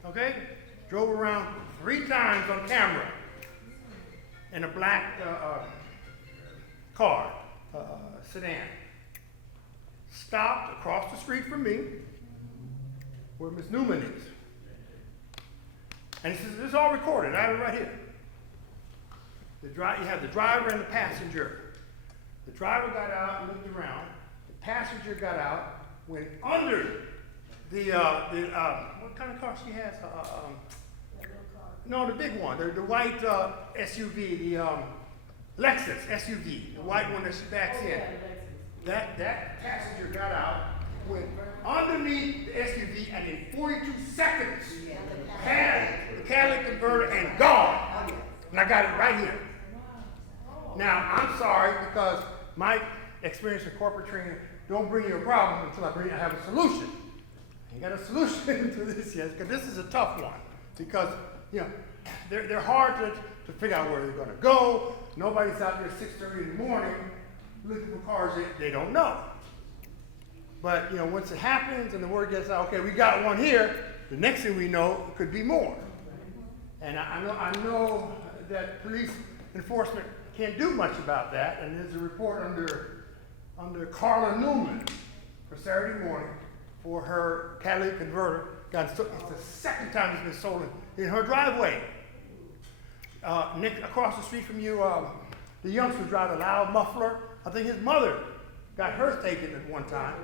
Okay? Drove around 3 times on camera in a black car, sedan. Stopped across the street from me, where Miss Newman is. And he says, this is all recorded, I have it right here. You have the driver and the passenger. The driver got out and looked around. The passenger got out, went under the what kind of car she has? No, the big one, the white SUV, the Lexus SUV, the white one that she backs in. That passenger got out, went underneath the SUV, and in 42 seconds had the catalytic converter and gone. And I got it right here. Now, I'm sorry because my experience in corporate training don't bring you a problem until I have a solution. I ain't got a solution to this yet because this is a tough one because, you know, they're hard to figure out where they're going to go. Nobody's out there at 6:30 in the morning looking for cars they don't know. But, you know, once it happens and the word gets out, okay, we got one here, the next thing we know, it could be more. And I know that police enforcement can't do much about that, and there's a report under Carla Newman for Saturday morning for her catalytic converter. It's the second time it's been stolen in her driveway. Nick, across the street from you, the youngster drives a loud muffler. I think his mother got hers taken at one time.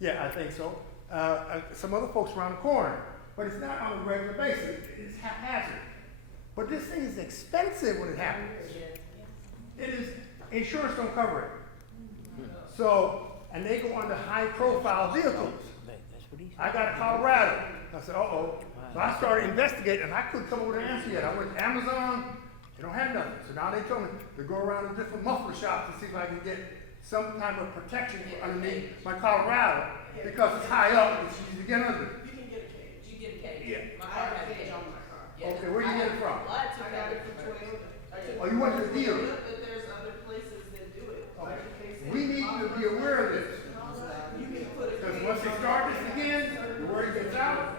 Yeah, I think so. Some other folks around the corner. But it's not on a regular basis. It's haphazard. But this thing is expensive when it happens. It is, insurance don't cover it. So, and they go under high-profile vehicles. I got a Colorado. I said, uh-oh. So I started investigating, and I couldn't come up with an answer yet. I went to Amazon, they don't have nothing. So now they told me to go around to different muffler shops to see if I can get some type of protection underneath my Colorado, because it's high up, it's easy to get under. You can get a cage. You get a cage. Yeah. My I car have has a cage on my car. Yeah, Okay, where you get it from? Well, I took I got it from from Toyota. Oh, you went to the dealer? But there's other places that do it. Okay. Like they say, We need to be aware of this. you can put a Because cage once they on start your this car. again, the word gets out,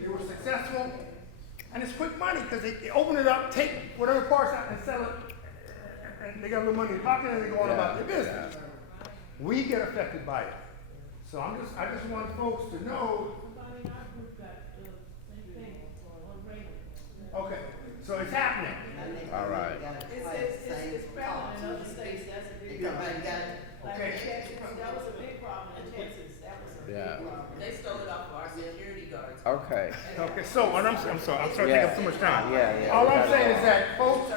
they were successful, and it's quick money because they open it up, take whatever parts out and sell it, and they got a little money in their pocket and they go on about their business. We get affected by it. So I just want folks to know. Okay, so it's happening. All right. It's prevalent in other states, that's a big problem. Like in Texas, that was a big problem in Texas, that was a big Yeah. problem. They stole it off of our security guards. Okay. Okay, so what I'm sorry to take up too much time. Yeah. All I'm saying is that folks,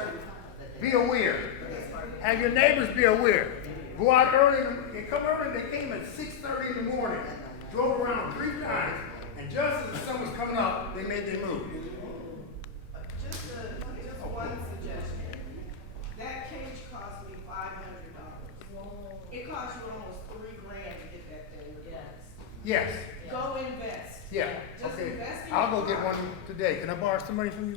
be aware. Have your neighbors be aware. Go out early and come early. They came at 6:30 in the morning, drove around 3 times, and just as the sun was coming up, they made their move. Just one suggestion. That cage cost me $500. It cost you almost $3,000 to get that thing replaced. Yes. Go invest. Yeah. Just Okay. invest in I'll your go get car. one today. Can I borrow some money from you?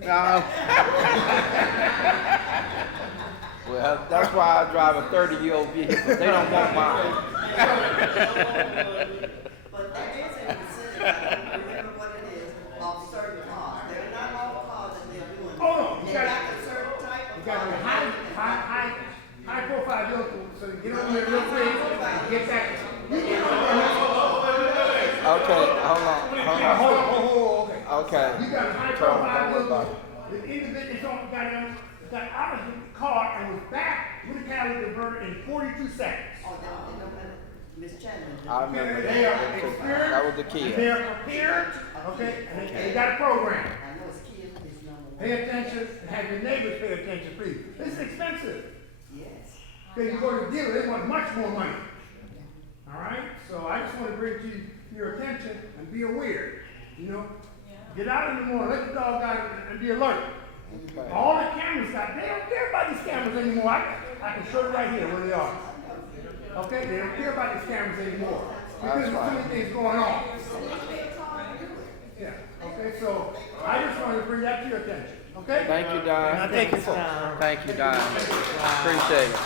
Well, that's why I drive a 30-year-old vehicle. They don't want mine. But that is a consideration, remember what it is, of certain cars. They're not all cars that they're doing. Oh, no, They got a certain type You of got to be car. high profile vehicle, so you get on there real quick and get back. You get on there. Okay, hold on. Okay. You got a high profile vehicle. The individual got out of the car and was back with the catalytic converter in 42 seconds. Oh, Ms. Chandler. I remember They are that. experienced. That was the key. They're prepared, okay, and they got a program. I know it's kids, it's number one. Pay attention and have your neighbors pay attention, please. This is expensive. Yes. Okay, you go to the dealer, they want much more money. All right? So I just want to bring to your attention and be aware, you know? Get out in the morning, let the dog out and be alert. Okay. All the cameras got, they don't care about these cameras anymore. I can show you right here where they are. Okay? They don't care about these cameras anymore. Because there's too many things going on. Yeah. Okay, so I just wanted to bring that to your attention. Okay? Thank you, Don. Thank you, Don. Thank you, Don. Appreciate it.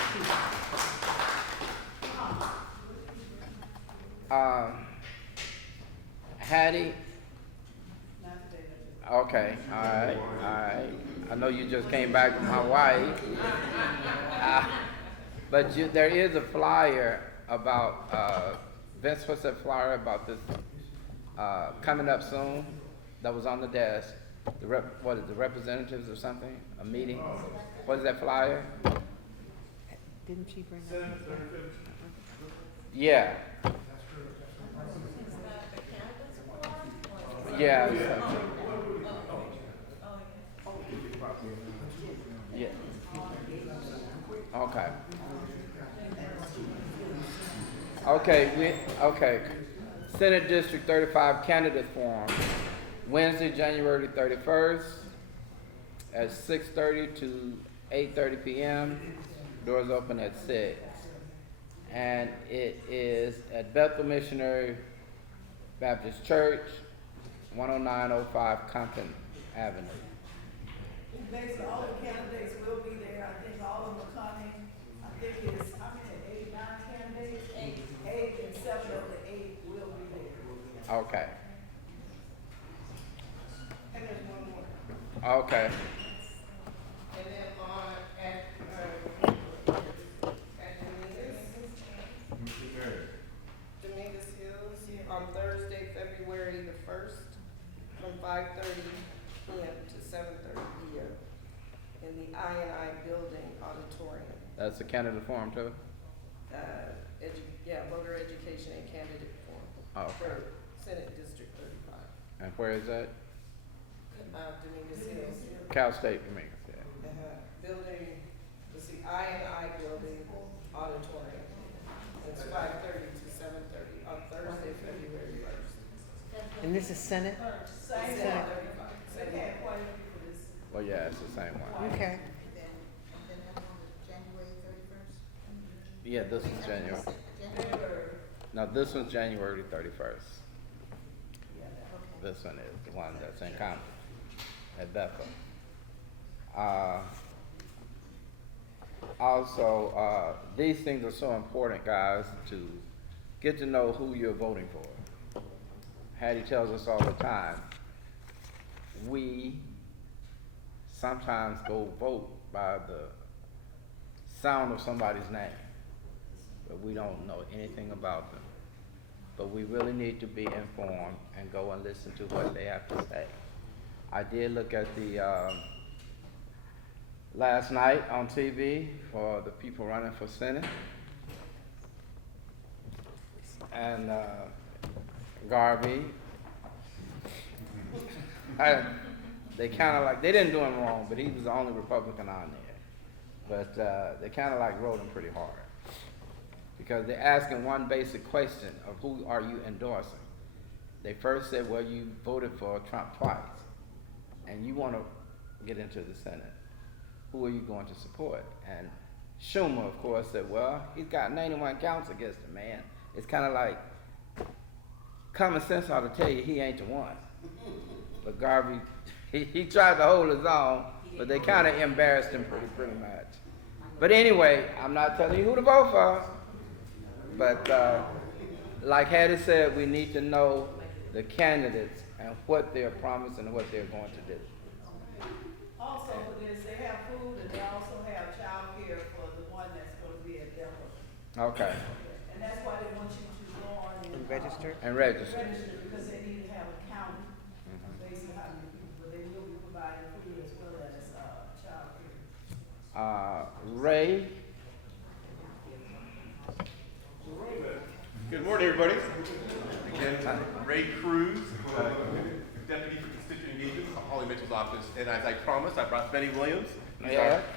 Hattie? Okay, all right, all right. I know you just came back from Hawaii. But there is a flyer about, Vince, what's that flyer about this coming up soon that was on the desk? What is it, the representatives or something? A meeting? What is that flyer? Didn't she bring that? Yeah. Yeah. Yeah. Okay. Okay. Senate District 35 Candidate Forum, Wednesday, January 31st at 6:30 to 8:30 p.m. Doors open at 6. And it is at Bethel Missionary Baptist Church, 10905 Compton Avenue. Basically, all the candidates will be there. I think all of them are coming. I think it's, how many, 8, 9 candidates? 8, and 7 of the 8 will be there. Okay. And there's one more. Okay. And then at Dominguez Hills, on Thursday, February the 1st, from 5:30 p.m. to 7:30 p.m. in the I&I Building Auditorium. That's the candidate forum too? Voter education and candidate forum. Oh, okay. For Senate District 35. And where is that? Dominguez Hills. Cal State, Dominguez, yeah. Building, let's see, I&I Building Auditorium. It's 5:30 to 7:30 on Thursday, February 1st. And this is Senate? Same Senate. one. They had quite a few for this. Well, yeah, it's the same one. Okay. And then that one was January 31st? Yeah, this is January. No, this one's January 31st. This one is the one that's in Compton at Bethel. Also, these things are so important, guys, to get to know who you're voting for. Hattie tells us all the time, we sometimes go vote by the sound of somebody's name, but we don't know anything about them. But we really need to be informed and go and listen to what they have to say. I did look at the last night on TV for the people running for Senate. And Garvey, they kind of like, they didn't do him wrong, but he was the only Republican on there. But they kind of like rode him pretty hard. Because they're asking one basic question of who are you endorsing. They first said, well, you voted for Trump twice, and you want to get into the Senate. Who are you going to support? And Schumer, of course, said, well, he's got 91 counts against him, man. It's kind of like, common sense ought to tell you he ain't the one. But Garvey, he tried to hold his own, but they kind of embarrassed him pretty much. But anyway, I'm not telling you who to vote for. But like Hattie said, we need to know the candidates and what they're promising and what they're going to do. Also for this, they have food and they also have child care for the one that's going to be at Delta. Okay. And that's why they want you to go on and Register? And register. register because they need to have a count based on how many people, but they will be providing food as well as child care. Ray. Good morning, everybody. Again, Ray Cruz, Deputy for Constituent Engagement, Holly Mitchell's office. And as I promised, I brought Benny Williams.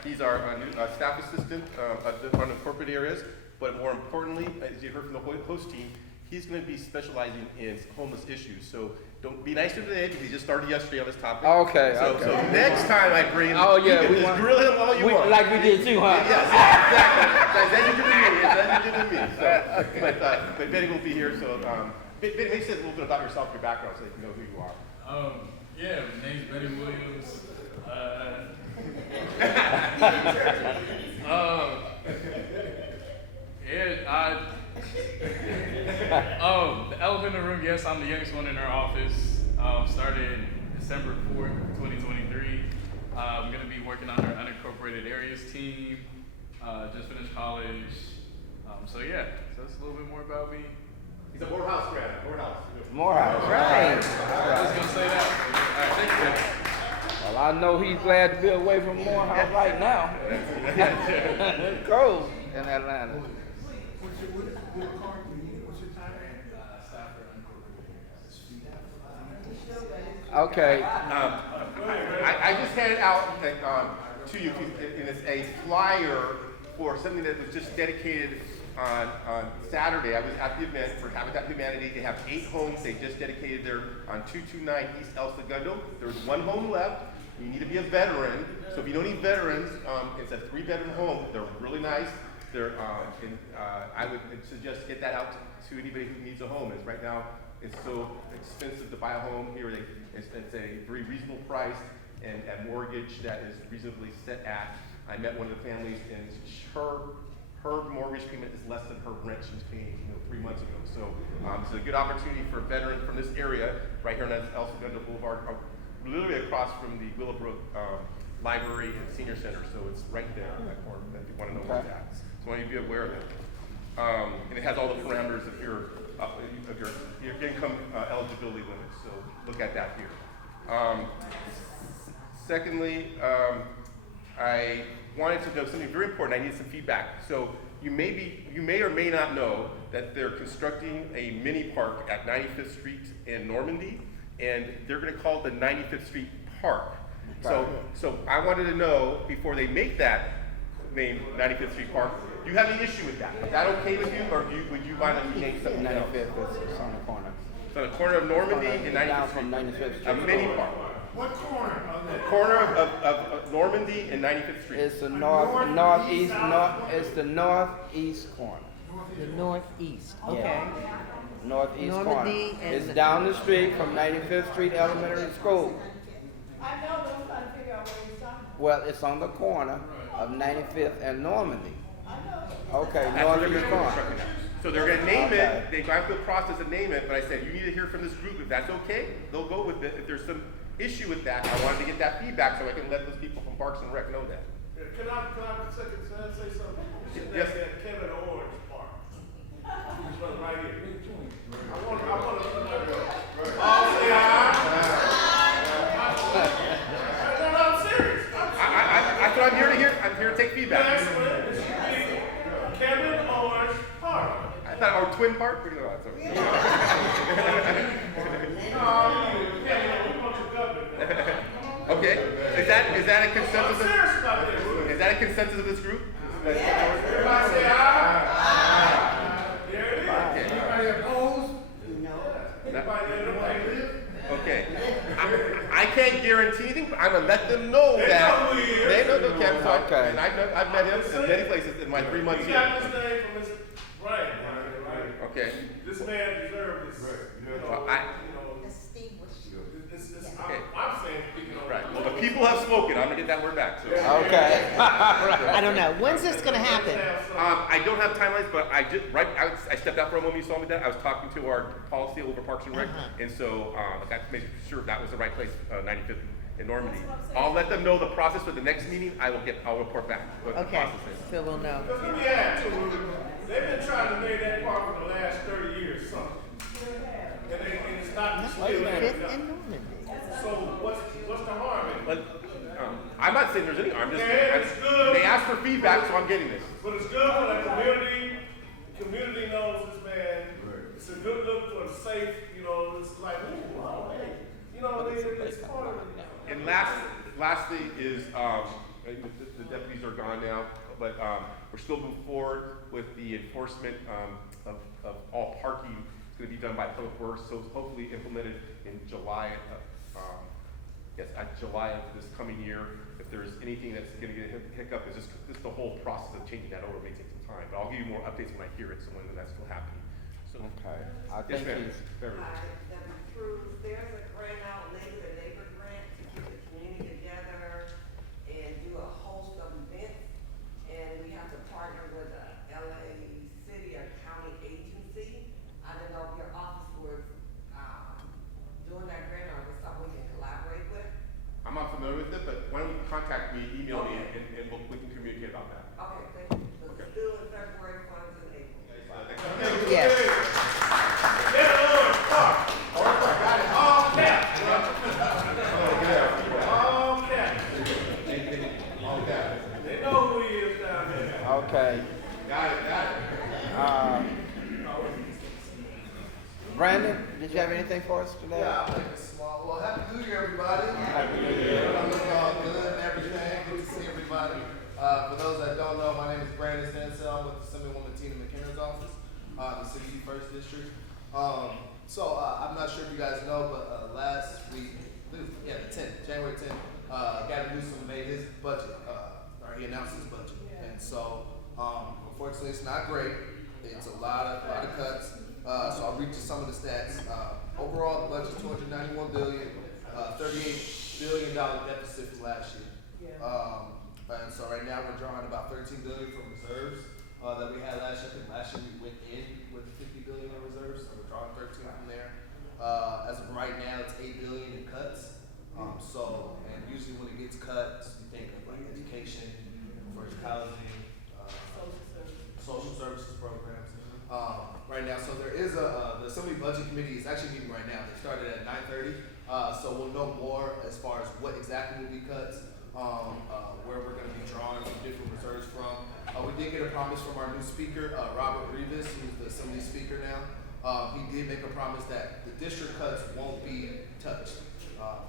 He's our new staff assistant on the corporate areas. but more importantly, as you heard from the host team, he's going to be specializing in homeless issues. So don't be nice to him today because he just started yesterday on this topic. Okay, So, okay. so next time I bring him, Oh, yeah, you can we just want- grill him all you want. Like we did too, huh? Yes, exactly. That's easier than me. But Benny will be here. So Benny, maybe say a little bit about yourself, your background, so they can know who you are. Yeah, my name's Betty Williams. The elephant in the room, yes, I'm the youngest one in our office. Started December 4th, 2023. I'm going to be working on our unincorporated areas team. Just finished college. So that's a little bit more about me. He's a Morehouse grad. Morehouse, right. I was going to say that. All right, thank you. Well, I know he's glad to be away from Morehouse right now. It's cold in Atlanta. What's your card? What's your time? Okay. I just handed out to you, and it's a flyer for something that was just dedicated on Saturday. I was at the event for Habitat for Humanity. They have 8 homes they just dedicated there on 229 East El Segundo. There's 1 home left. You need to be a veteran. So if you don't need veterans, it's a 3-bedroom home. They're really nice. I would suggest get that out to anybody who needs a home. It's right now, it's so expensive to buy a home here. It's a very reasonable price and a mortgage that is reasonably set at. I met one of the families, and her mortgage payment is less than her rent she was paying 3 months ago. So it's a good opportunity for a veteran from this area, right here on El Segundo Boulevard, literally across from the Willowbrook Library and Senior Center. So it's right there in that corner if you want to know where it's at. So I want you to be aware of it. And it has all the parameters of your income eligibility limits. So look at that here. Secondly, I wanted to know something very important. I need some feedback. So you may or may not know that they're constructing a mini park at 95th Street in Normandy, and they're going to call it the 95th Street Park. So I wanted to know, before they make that name 95th Street Park, do you have any issue with that? Is that okay with you, or would you want to name something else? 95th is on the corner. So the corner of Normandy and 95th Down Street. from 95th A Street. mini park. What corner of The that? corner of Normandy and 95th Street. It's the northeast corner. The northeast, Yeah. okay. Northeast Normandy corner. and- It's down the street from 95th Street Elementary School. I know, but I'm trying to figure out where he's talking. Well, it's on the corner of 95th and Normandy. Okay, That's where they're northeast gonna corner. construct it now. So they're gonna name Okay. it, they've gone through the process of name it, but I said, you need to hear from this group. If that's okay, they'll go with it. If there's some issue with that, I wanted to get that feedback so I can let those people from Parks and Rec know that. Can I say something? Yes. That Kevin Orange Park. This one right here. I want to. Oh, say no, I'm serious. That's what I'm here to hear. I'm here to take feedback. Kevin Orange Park. I thought our twin park. We know that's okay. Okay. Is that a consensus? I'm serious about this. Is that a consensus of this group? Everybody say aye. There it is. Okay. Anybody opposed? Everybody know where they live? Okay. I can't guarantee anything, but I'm gonna let them know They that know who he is. they know the Kevin. So Okay. and I've met him in many places in my 3 months He here. got this name from his right. Right. Okay. This man deserves this. Well, Distinguished. Okay. I'm saying, speaking on Right. Well, the people have spoken. I'm gonna get that word back. So. Okay. I don't know, when's this gonna happen? I don't have timelines, but I stepped out for a moment. You saw me that I was talking to our policy over Parks and Rec, and so I got to make sure that was the right place, 95th in Normandy. I'll let them know the process for the next meeting. I'll report back what the Okay, process is. so we'll know. Because let me add to it, they've been trying to make that park for the last 30 years, something. And it's not still there. Fifth and Normandy. So what's the harm in it? But I'm not saying there's any harm. Yeah, it's good. They asked for feedback, so I'm getting this. But it's good for the community knows this man. It's a good look for the safe, it's like, ooh, wow, hey. It's part of it. And lastly is the deputies are gone now. but we're still moving forward with the enforcement of all parking. It's going to be done by Public Works, so it's hopefully implemented in July. July of this coming year. If there's anything that's going to get a hiccup, is just the whole process of changing that over may take some time. But I'll give you more updates when I hear it, so when that's still happening. So, Okay, I yes, think ma'am. he's very. Hi, Debbie Cruz. There's a grant out, Neighbor to Neighbor grant, to keep the community together and do a host of events. And we have to partner with a LA city or county agency. I don't know if your office was, doing that grant or was something we can collaborate with. I'm not familiar with it, but why don't you contact me, email me, and we can communicate about that. Okay, thank you. So it's still in February, funds in April. Yes. They know who he is down there. Okay. Got it. Brandon, did you have anything for us today? Yeah, I'll make it small. Well, Happy New Year, everybody. Happy New Year. I look all good and everything. Good to see everybody. For those that don't know, my name is Brandon Stansel. I'm with Assemblywoman Tina McKenna's office, the 61st District. I'm not sure if you guys know, but last week, the 10th, January 10th, Gavin Newsom made his budget, or he announced his budget. And so, unfortunately, it's not great. It's a lot of cuts. So I'll read you some of the stats. Overall, the budget's $291 billion, $38 billion deficit from last year. And so right now we're drawing about $13 billion from reserves that we had last year. I think last year we went in with $50 billion in reserves, so we're drawing 13 from there. As of right now, it's $8 billion in cuts. And usually when it gets cut, you think of like education, first housing, social services programs. Right now, so there is the Assembly Budget Committee is actually meeting right now. They started at 9:30, so we'll know more as far as what exactly will be cuts, where we're going to be drawing some different reserves from. We did get a promise from our new speaker, Robert Rivas, who's the Assembly Speaker now. He did make a promise that the district cuts won't be touched.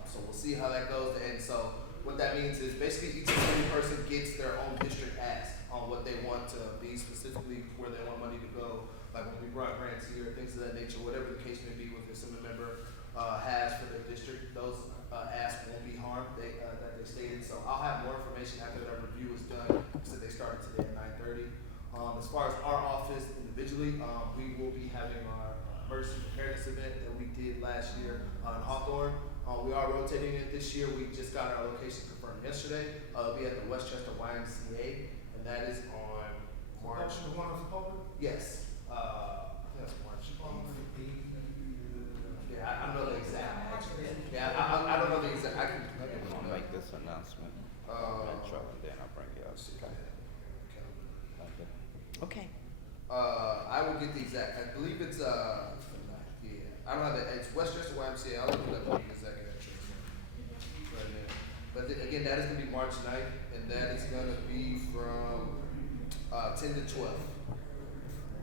So we'll see how that goes. And so what that means is basically each Assembly person gets their own district ask on what they want to be, specifically where they want money to go. Like when we brought grants here, things of that nature, whatever the case may be, what the Assembly member has for their district, those asks won't be harmed that they stated. So I'll have more information after that review is done, since they started today at 9:30. As far as our office individually, we will be having our emergency preparedness event that we did last year in Hawthorne. We are rotating it this year. We just got our location confirmed yesterday. It'll be at the Westchester YMCA, and that is on March. The one on Sepulveda? Yes. That's March. Yeah, I don't know the exact. Yeah, I don't know the exact. I can Make this announcement. Metro, and then I'll bring you up. Okay. I will get the exact. I believe it's I don't have it. It's Westchester YMCA. I'll look it up the exact address right now. But again, that is gonna be March 9th, and that is gonna be from 10 to 12.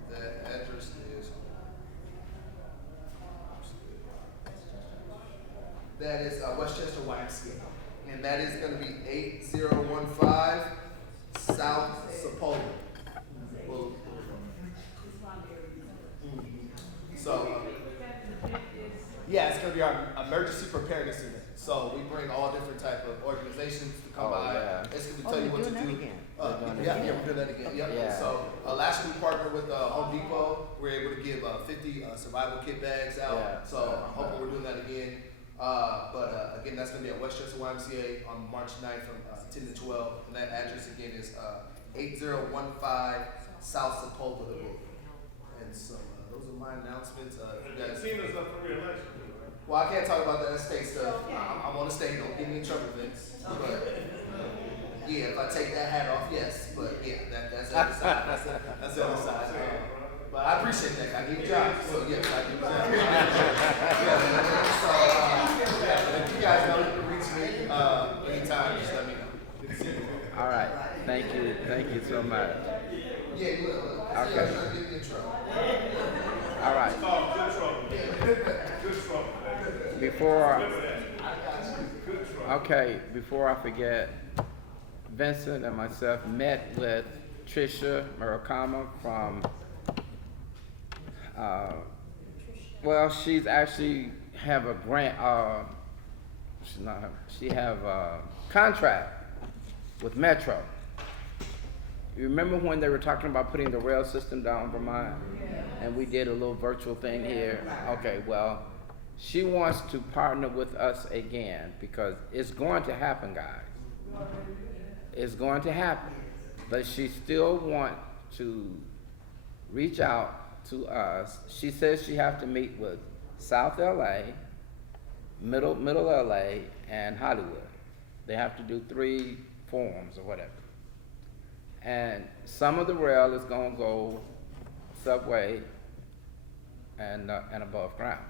The address is. That is Westchester YMCA, and that is gonna be 8015 South Sepulveda. So, yeah, it's gonna be our emergency preparedness event. So we bring all different type of organizations to come by. Yeah. It's gonna tell you what to do. Again. Yeah, we're doing that again. Yep. Yeah. So last year we partnered with Home Depot. We were able to give 50 survival kit bags out. Yeah. So I'm hoping we're doing that again. Again, that's gonna be at Westchester YMCA on March 9th from 10 to 12. And that address again is 8015 South Sepulveda Boulevard. And so those are my announcements. You guys. Tina's up for re-election, right? Well, I can't talk about that state stuff. I'm on the state. Don't get me in trouble, Vince. But yeah, if I take that hat off, yes. But yeah, that's the other side. That's the other side. But I appreciate that. I need a job, so yes, I do. If you guys know, you can reach me anytime. Just let me know. All right. Thank you so much. Yeah, you will. Okay. Trying to get me in trouble. All right. Oh, good trouble. Good trouble. Before I forget, Vincent and myself met with Tricia Murakama from, well, she's actually have a grant, she have a contract with Metro. You remember when they were talking about putting the rail system down in Vermont? And we did a little virtual thing here. Okay, well, she wants to partner with us again because it's going to happen, guys. It's going to happen. But she still wants to reach out to us. She says she have to meet with South LA, Middle LA, and Hollywood. They have to do 3 forums or whatever. And some of the rail is going to go subway and above ground.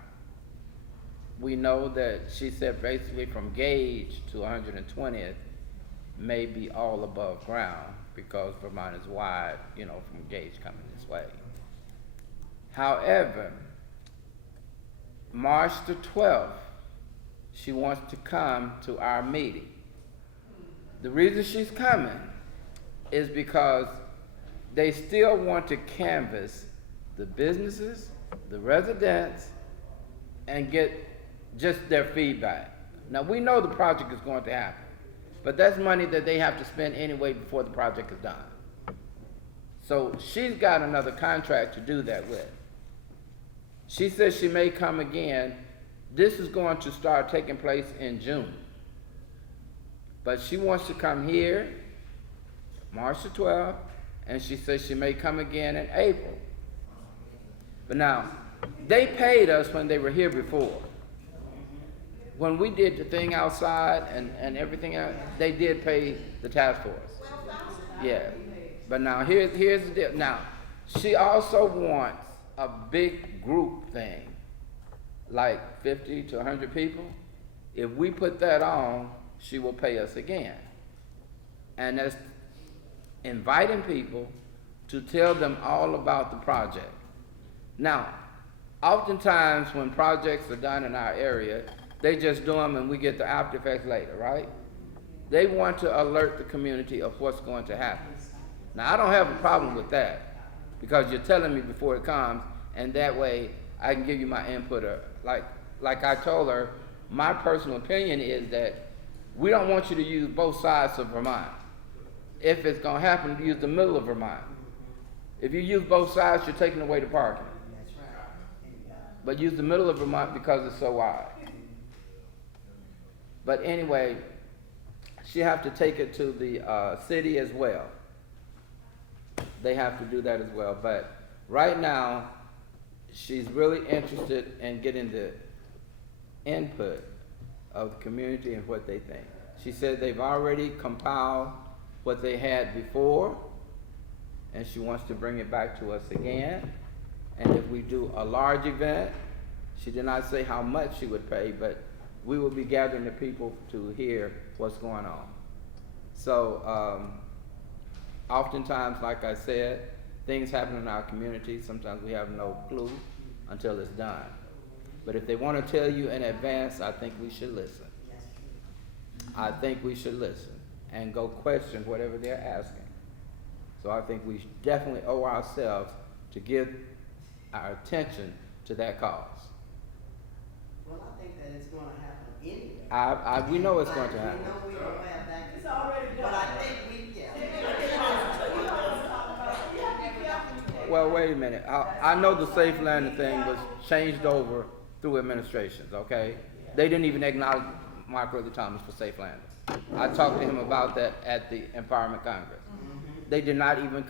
We know that she said basically from Gage to 120th may be all above ground because Vermont is wide, you know, from Gage coming this way. However, March the 12th, she wants to come to our meeting. The reason she's coming is because they still want to canvass the businesses, the residents, and get just their feedback. Now, we know the project is going to happen, but that's money that they have to spend anyway before the project is done. So she's got another contract to do that with. She says she may come again. This is going to start taking place in June. But she wants to come here March the 12th, and she says she may come again in April. But now, they paid us when they were here before. When we did the thing outside and everything else, they did pay the task force. Yeah. But now, here's the deal. Now, she also wants a big group thing, like 50 to 100 people. If we put that on, she will pay us again. And that's inviting people to tell them all about the project. Now, oftentimes when projects are done in our area, they just do them and we get the after effects later, right? They want to alert the community of what's going to happen. Now, I don't have a problem with that because you're telling me before it comes, and that way I can give you my input. Like I told her, my personal opinion is that we don't want you to use both sides of Vermont. If it's going to happen, use the middle of Vermont. If you use both sides, you're taking away the parking. But use the middle of Vermont because it's so wide. But anyway, she have to take it to the city as well. They have to do that as well. But right now, she's really interested in getting the input of the community and what they think. She said they've already compiled what they had before, and she wants to bring it back to us again. And if we do a large event, she did not say how much she would pay, but we will be gathering the people to hear what's going on. So oftentimes, like I said, things happen in our community. Sometimes we have no clue until it's done. But if they want to tell you in advance, I think we should listen. I think we should listen and go question whatever they're asking. So I think we definitely owe ourselves to give our attention to that cause. Well, I think that it's gonna happen anyway. We know it's going to happen. We know we don't have that. It's already done. But I think we, yeah. Well, wait a minute. I know the safe landing thing was changed over through administrations, okay? They didn't even acknowledge Mark Ridley Thomas for safe landing. I talked to him about that at the Empowerment Congress. They did not even,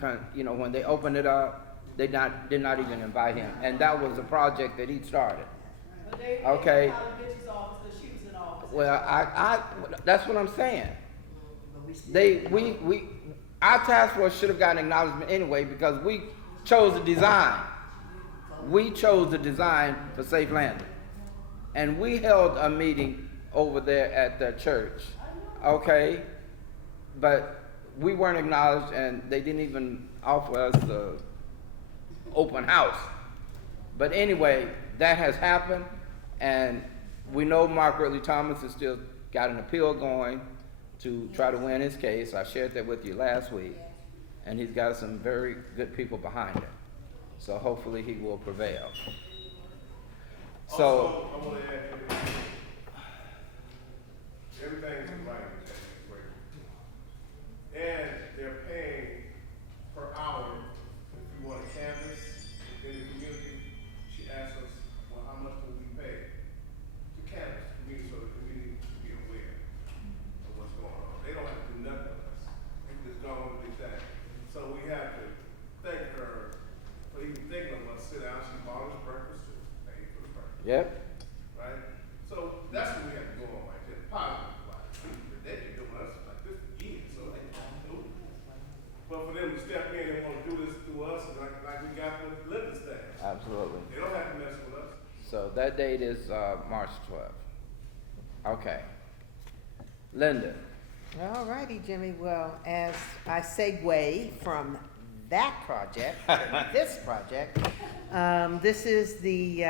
when they opened it up, they did not even invite him. And that was a project that he started. Okay? Well, that's what I'm saying. Our task force should have gotten acknowledgement anyway because we chose the design. We chose the design for safe landing. And we held a meeting over there at the church. Okay? But we weren't acknowledged and they didn't even offer us the open house. But anyway, that has happened and we know Mark Ridley Thomas has still got an appeal going. to try to win his case. I shared that with you last week, and he's got some very good people behind him. So hopefully he will prevail. So, Also, I want to add, everything's in writing, and they're paying per hour. If you want a canvas in the community, she asked us, well, how much will we pay to canvas the community so the community can be aware of what's going on. They don't have to do nothing with us. They can just go on and do that. So we have to thank her for even thinking of us. Sit down, she bought us breakfast too, paid for the breakfast. yep. Right? So that's what we have to go on right there. Positive wise. They've been doing us like this for years, so they don't do it. But for them to step in and want to do this through us, like we got with Linda's thing. Absolutely. They don't have to mess with us. So that date is March 12th. Okay. Linda. All righty, Jimmy. Well, as I segue from that project to this project, this is the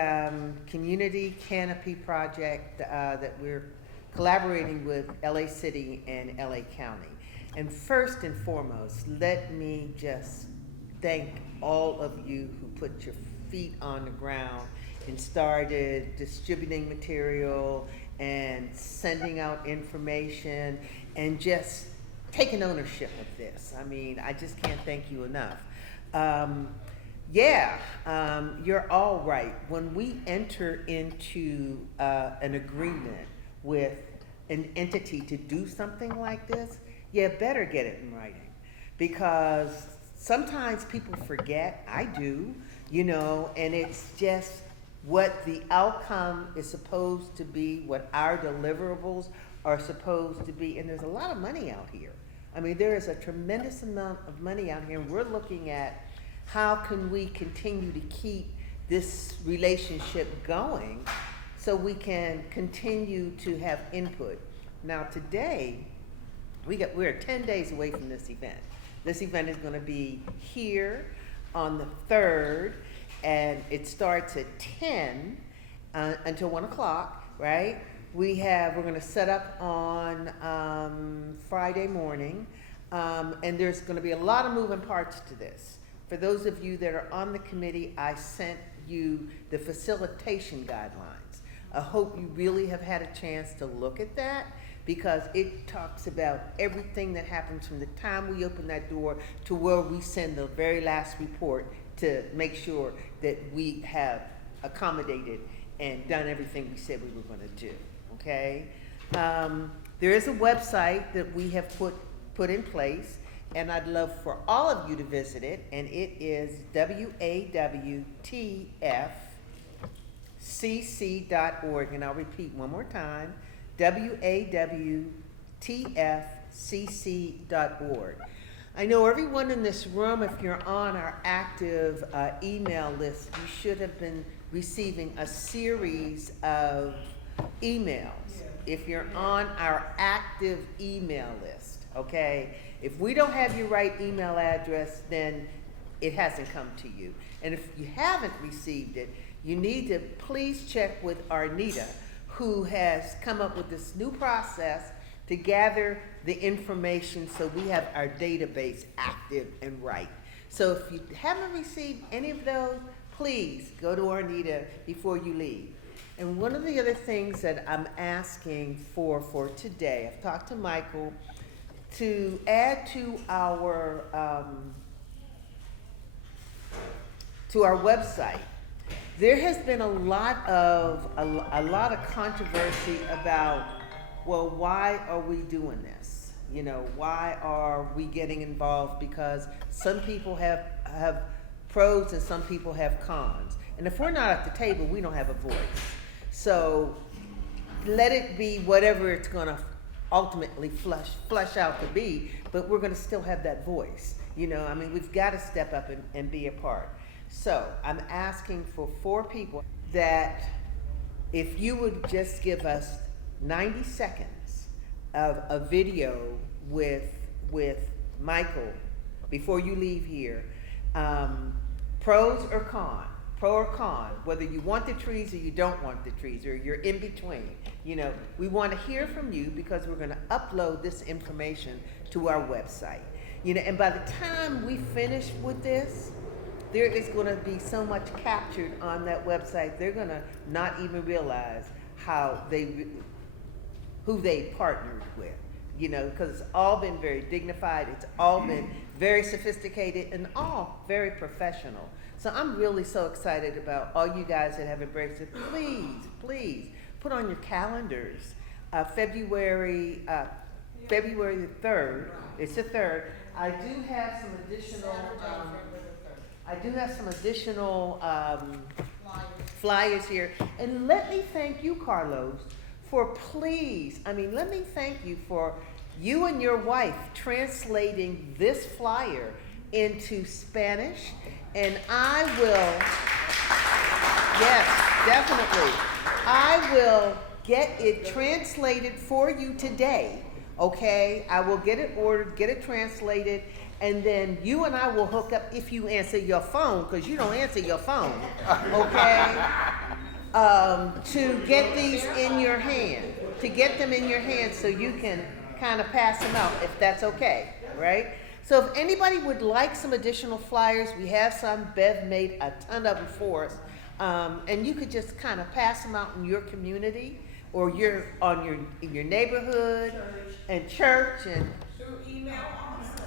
community canopy project that we're collaborating with LA City and LA County. And first and foremost, let me just thank all of you who put your feet on the ground and started distributing material and sending out information and just taking ownership of this. I mean, I just can't thank you enough. You're all right. When we enter into an agreement with an entity to do something like this, you better get it in writing, because sometimes people forget. I do, and it's just what the outcome is supposed to be, what our deliverables are supposed to be, and there's a lot of money out here. I mean, there is a tremendous amount of money out here, and we're looking at how can we continue to keep this relationship going so we can continue to have input. Now today, we're 10 days away from this event. This event is going to be here on the 3rd, and it starts at 10 until 1 o'clock, right? We're going to set up on Friday morning, and there's going to be a lot of moving parts to this. For those of you that are on the committee, I sent you the facilitation guidelines. I hope you really have had a chance to look at that, because it talks about everything that happens from the time we open that door to where we send the very last report to make sure that we have accommodated and done everything we said we were going to do, okay? There is a website that we have put in place, and I'd love for all of you to visit it, and it is wawtfcc.org, and I'll repeat one more time, wawtfcc.org. I know everyone in this room, if you're on our active email list, you should have been receiving a series of emails. If you're on our active email list, okay? If we don't have your right email address, then it hasn't come to you. And if you haven't received it, you need to please check with Arnita, who has come up with this new process to gather the information so we have our database active and right. So if you haven't received any of those, please go to Arnita before you leave. And one of the other things that I'm asking for today, I've talked to Michael, to add to our website. There has been a lot of controversy about, well, why are we doing this? Why are we getting involved? Because some people have pros and some people have cons. And if we're not at the table, we don't have a voice. So let it be whatever it's going to ultimately flush out to be, but we're going to still have that voice. We've got to step up and be a part. So I'm asking for 4 people that if you would just give us 90 seconds of a video with Michael before you leave here, pros or cons, pro or con, whether you want the trees or you don't want the trees, or you're in between. We want to hear from you because we're going to upload this information to our website. And by the time we finish with this, there is going to be so much captured on that website, they're going to not even realize who they partnered with, because it's all been very dignified, it's all been very sophisticated, and all very professional. So I'm really so excited about all you guys that have embraced it. Please put on your calendars, February the 3rd, it's the 3rd. I do have some additional flyers here. And let me thank you, Carlos, let me thank you for you and your wife translating this flyer into Spanish. And I will, yes, definitely, I will get it translated for you today, okay? I will get it ordered, get it translated, and then you and I will hook up if you answer your phone, because you don't answer your phone, okay? To get these in your hand, to get them in your hand so you can kind of pass them out, if that's okay, right? So if anybody would like some additional flyers, we have some. Bev made a ton of them for us. And you could just kind of pass them out in your community, or in your neighborhood, and church, and Through email also.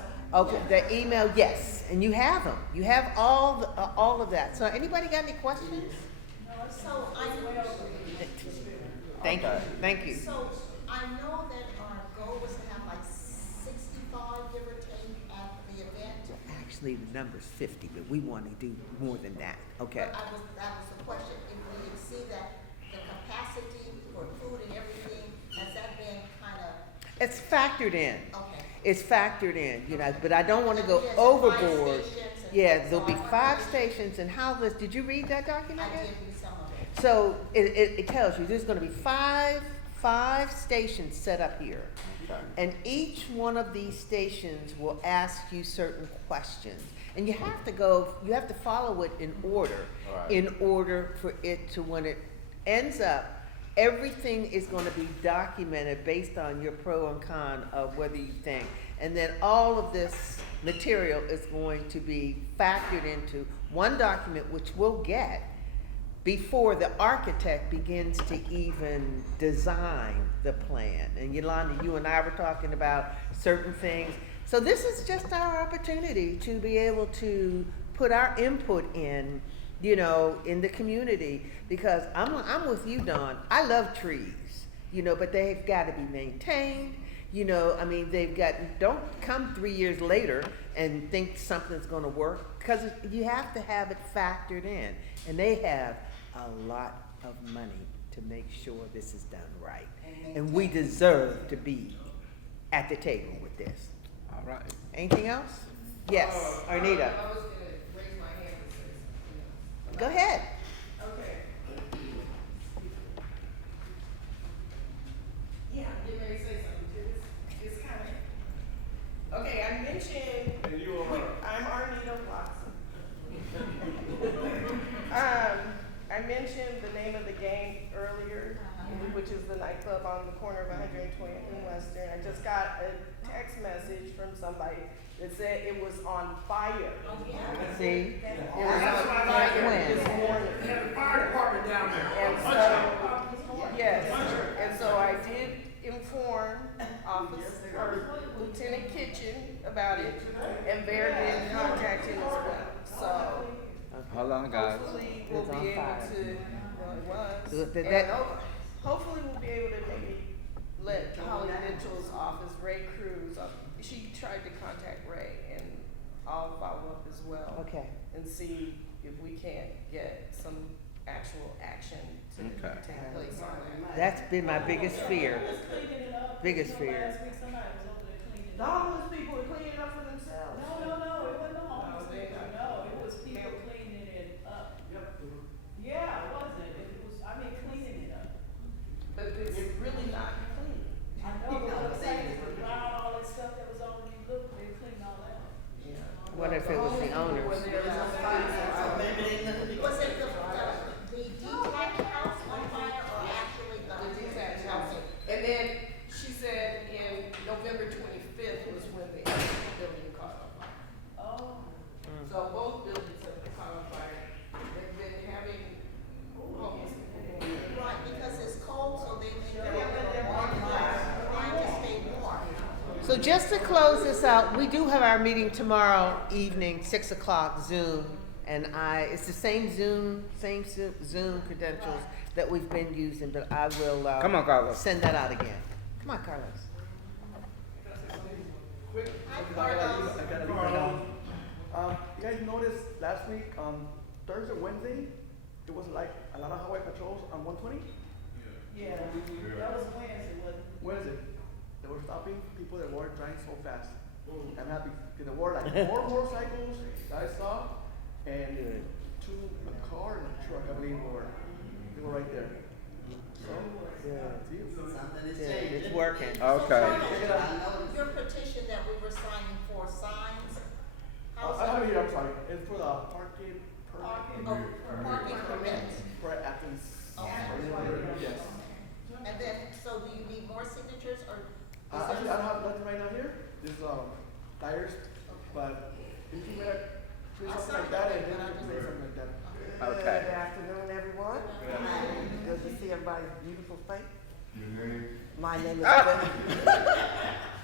okay, the email, yes, and you have them. You have all of that. So anybody got any questions? So Thank you. So I know that our goal was to have like 65, give or take, at the event. Actually, the number's 50, but we want to do more than that. Okay. But that was the question, if we exceed that, the capacity for food and everything, has that been kind of? It's factored in. Okay. It's factored in, but I don't want to go Yes, overboard. 5 stations and- Yeah, there'll so be I wanted 5 to- stations, and did you read that document I yet? did read some of it. So it tells you there's going to be five stations set up here. And each one of these stations will ask you certain questions. And you have to follow it in order. Right. In order for it to, when it ends up, everything is going to be documented based on your pro and con of whether you think. And then all of this material is going to be factored into one document, which we'll get before the architect begins to even design the plan. And Yolanda, you and I were talking about certain things. So this is just our opportunity to be able to put our input in, in the community, because I'm with you, Dawn. I love trees, but they've got to be maintained. Don't come 3 years later and think something's going to work, because you have to have it factored in. And they have a lot of money to make sure this is done right. And we deserve to be at the table with this. All right. Anything else? Yes, Arnita. I was gonna raise my hand and say something. Go ahead. Okay. Yeah, I'm getting ready to say something. It's kind of, okay, I mentioned. And you are? I'm Arnita Watson. I mentioned the name of the game earlier, which is the nightclub on the corner of 120th and Western. I just got a text message from somebody that said it was on fire. See? It was on fire this morning. They have the fire department down there. And so, yes, and so I did inform Lieutenant Kitchen about it, and Bear did contact him as well, so. Hold on, guys. Hopefully we'll It's on be able fire. to, well, it was. That- And hopefully we'll be able to maybe let Holly Mitchell's office, Ray Cruz, she tried to contact Ray, and I'll follow up as well. Okay. And see if we can't get some actual action to Okay. take place on that. That's been my biggest fear. Biggest fear. The homeless people are cleaning up for themselves. No, it wasn't the homeless people, no, it was people cleaning it up. Yeah, it wasn't, cleaning it up. But it's really not clean. I know, but what I'm saying is, all that stuff that was on, you look, they cleaned all that up. What if it was the owner? Where there was a fire. Was it the So just to close this out, we do have our meeting tomorrow evening, 6 o'clock, Zoom. And it's the same Zoom credentials that we've been using, but I will, Come on, Carlos. send that out again. Come on, Carlos. Quick, Hi, because I gotta Carlos. leave, I gotta leave right now. You guys noticed last week, Thursday, Wednesday, it was like a lot of highway patrols on 120? Yeah, that was Wednesday, wasn't it? Wednesday, they were stopping people that weren't driving so fast. I'm happy, because there were like 4 motorcycles that I saw, and a car and a truck, I believe, they were right there. So, see? Something is Yeah, changing. it's working. Okay. So, your petition that we were signing for signs, how's I have it that? here, I'm sorry, it's for the parking Parking permit permits. for Athens. Okay. Yes. And then, so do you need more signatures or? is Actually, there- I don't have nothing right now here, just, tires, but if you better do I'll something like sign that, it, and then but you can say something like that. Okay. Good afternoon, everyone. Good to see everybody's beautiful face. My name is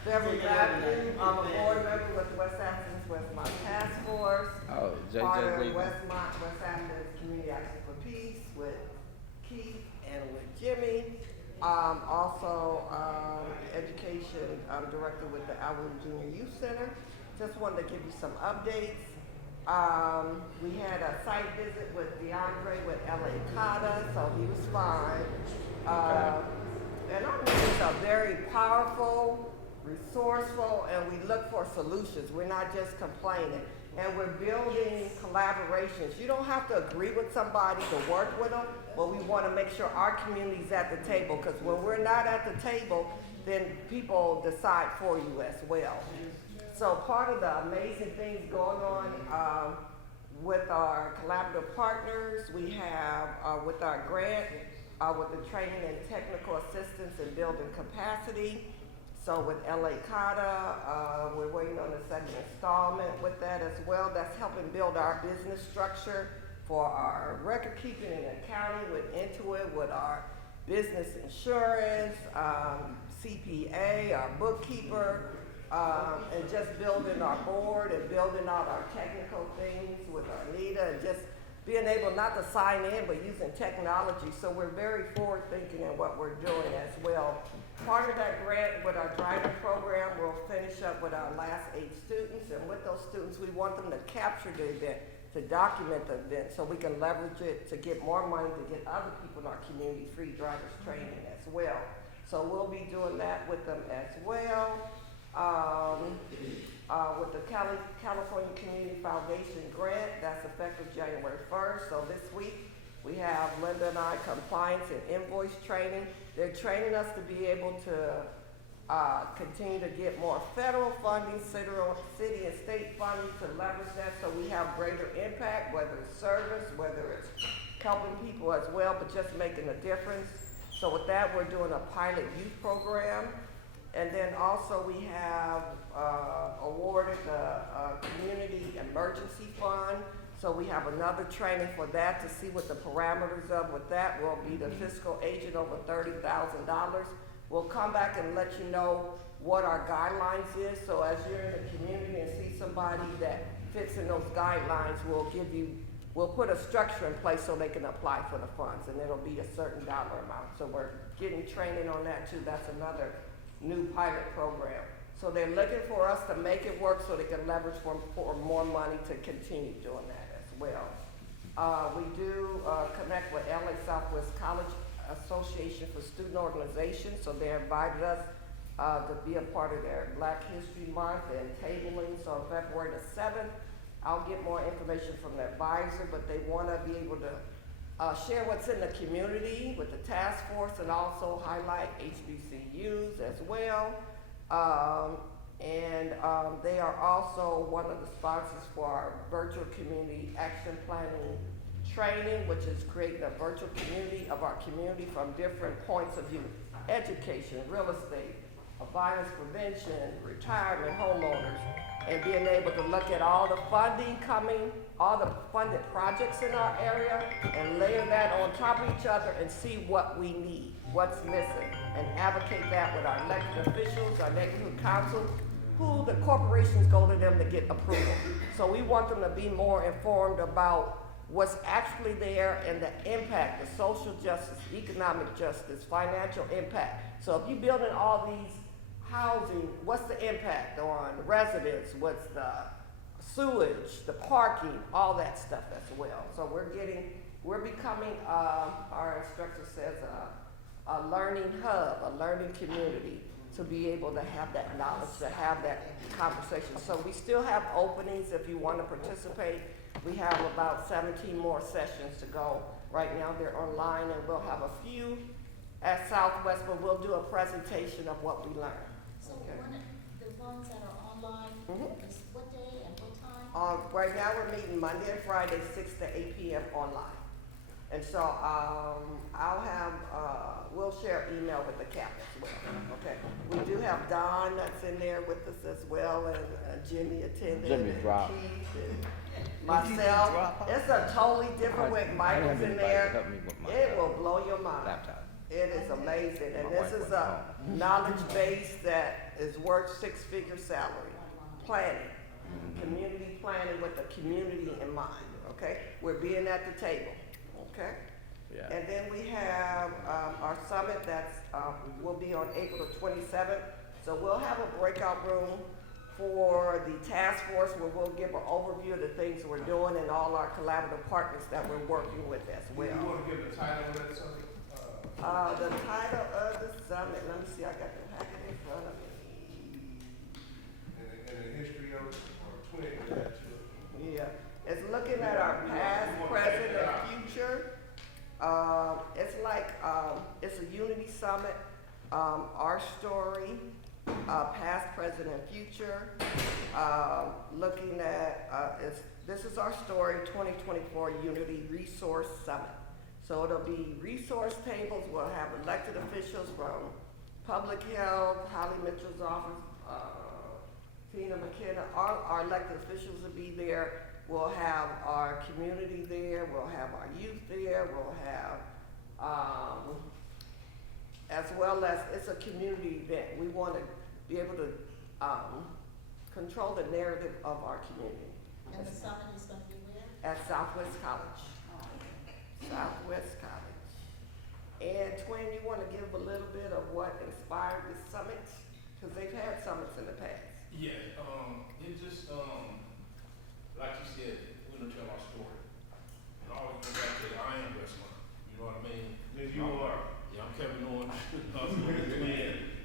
Beverly Matthews. I'm a board member with West Athens Westmont Task Force. Oh, Part JJ of Reed. Westmont, West Athens Community Action for Peace with Keith and with Jimmy. Also, education director with the Alvin Junior Youth Center. Just wanted to give you some updates. We had a site visit with DeAndre with LA Cata, so he was fine. And our meetings are very powerful, resourceful, and we look for solutions. We're not just complaining. And we're building collaborations. You don't have to agree with somebody to work with them, but we want to make sure our community's at the table, because when we're not at the table, then people decide for you as well. So part of the amazing things going on with our collaborative partners, we have with our grant, with the training and technical assistance and building capacity. So with LA Cata, we're waiting on the second installment with that as well. That's helping build our business structure for our record keeping and accounting with Intuit, with our business insurance, CPA, our bookkeeper, and just building our board and building out our technical things with Arnita, and just being able not to sign in, but using technology. So we're very forward thinking in what we're doing as well. Part of that grant with our driver program, we'll finish up with our last 8 students, and with those students, we want them to capture the event, to document the event, so we can leverage it to get more money to get other people in our community free drivers training as well. So we'll be doing that with them as well. With the California Community Foundation grant, that's effective January 1st. So this week, we have Linda and I compliance and invoice training. They're training us to be able to continue to get more federal funding, city and state funding to leverage that, so we have greater impact, whether it's service, whether it's helping people as well, but just making a difference. So with that, we're doing a pilot youth program. And then also we have awarded the Community Emergency Fund. So we have another training for that to see what the parameters of with that will be. The fiscal agent over $30,000. We'll come back and let you know what our guidelines is. So as you're in the community and see somebody that fits in those guidelines, we'll put a structure in place so they can apply for the funds, and it'll be a certain dollar amount. So we're getting training on that too. That's another new pilot program. So they're looking for us to make it work so they can leverage for more money to continue doing that as well. We do connect with LA Southwest College Association for Student Organizations, so they invited us to be a part of their Black History Month and tabling. So on February the 7th, I'll get more information from the advisor, but they want to be able to share what's in the community with the task force, and also highlight HBCUs as well. They are also one of the sponsors for our virtual community action planning training, which is creating a virtual community of our community from different points of view: education, real estate, violence prevention, retirement, homeowners. and being able to look at all the funding coming, all the funded projects in our area, and layer that on top of each other and see what we need, what's missing, and advocate that with our elected officials, our neighborhood council, who the corporations go to them to get approval. So we want them to be more informed about what's actually there and the impact, the social justice, economic justice, financial impact. So if you're building all these housing, what's the impact on residents, what's the sewage, the parking, all that stuff as well. So we're becoming, our instructor says, a learning hub, a learning community, to be able to have that knowledge, to have that conversation. So we still have openings if you want to participate. We have about 17 more sessions to go. Right now they're online, and we'll have a few at Southwest, but we'll do a presentation of what we learned. So the ones that are online, is what day and what time? Right now we're meeting Monday and Friday, 6 to 8 p.m. online. And so I'll have, we'll share email with the cap as well, okay? We do have Don that's in there with us as well, and Jimmy attended. Jimmy and dropped. Keith and myself. It's a totally different way. Michael's in there. It will blow your mind. Laptop. It is amazing, and My this wife is went a home. knowledge base that is worth six-figure salary. Planning, community planning with the community in mind, okay? We're being at the table, okay? Yeah. And then we have our summit that's will be on April the 27th. So we'll have a breakout room for the task force where we'll give an overview of the things we're doing and all our collaborative partners that we're working with as well. You want to give the title of that summit? The title of the summit, let me see, I got the packet in front of me. And the history of it, or 20 of that too. Yeah, it's looking at our past, present, and future. It's like, it's a unity summit, our story, past, present, and future. Looking at, this is our story, 2024 Unity Resource Summit. So it'll be resource tables, we'll have elected officials from public health, Holly Mitchell's office, Tina McKenna, all our elected officials will be there. We'll have our community there, we'll have our youth there, we'll have, as well as, it's a community event. We want to be able to control the narrative of our community. And the summit is going to be where? At Southwest College. Southwest College. And Twin, you want to give a little bit of what inspired this summit? Because they've had summits in the past. Yeah, it just, like you said, we're gonna tell our story. And I always go back to, I am Westmont, you know what I mean? Yes, you are. Yeah, I'm Kevin Owen,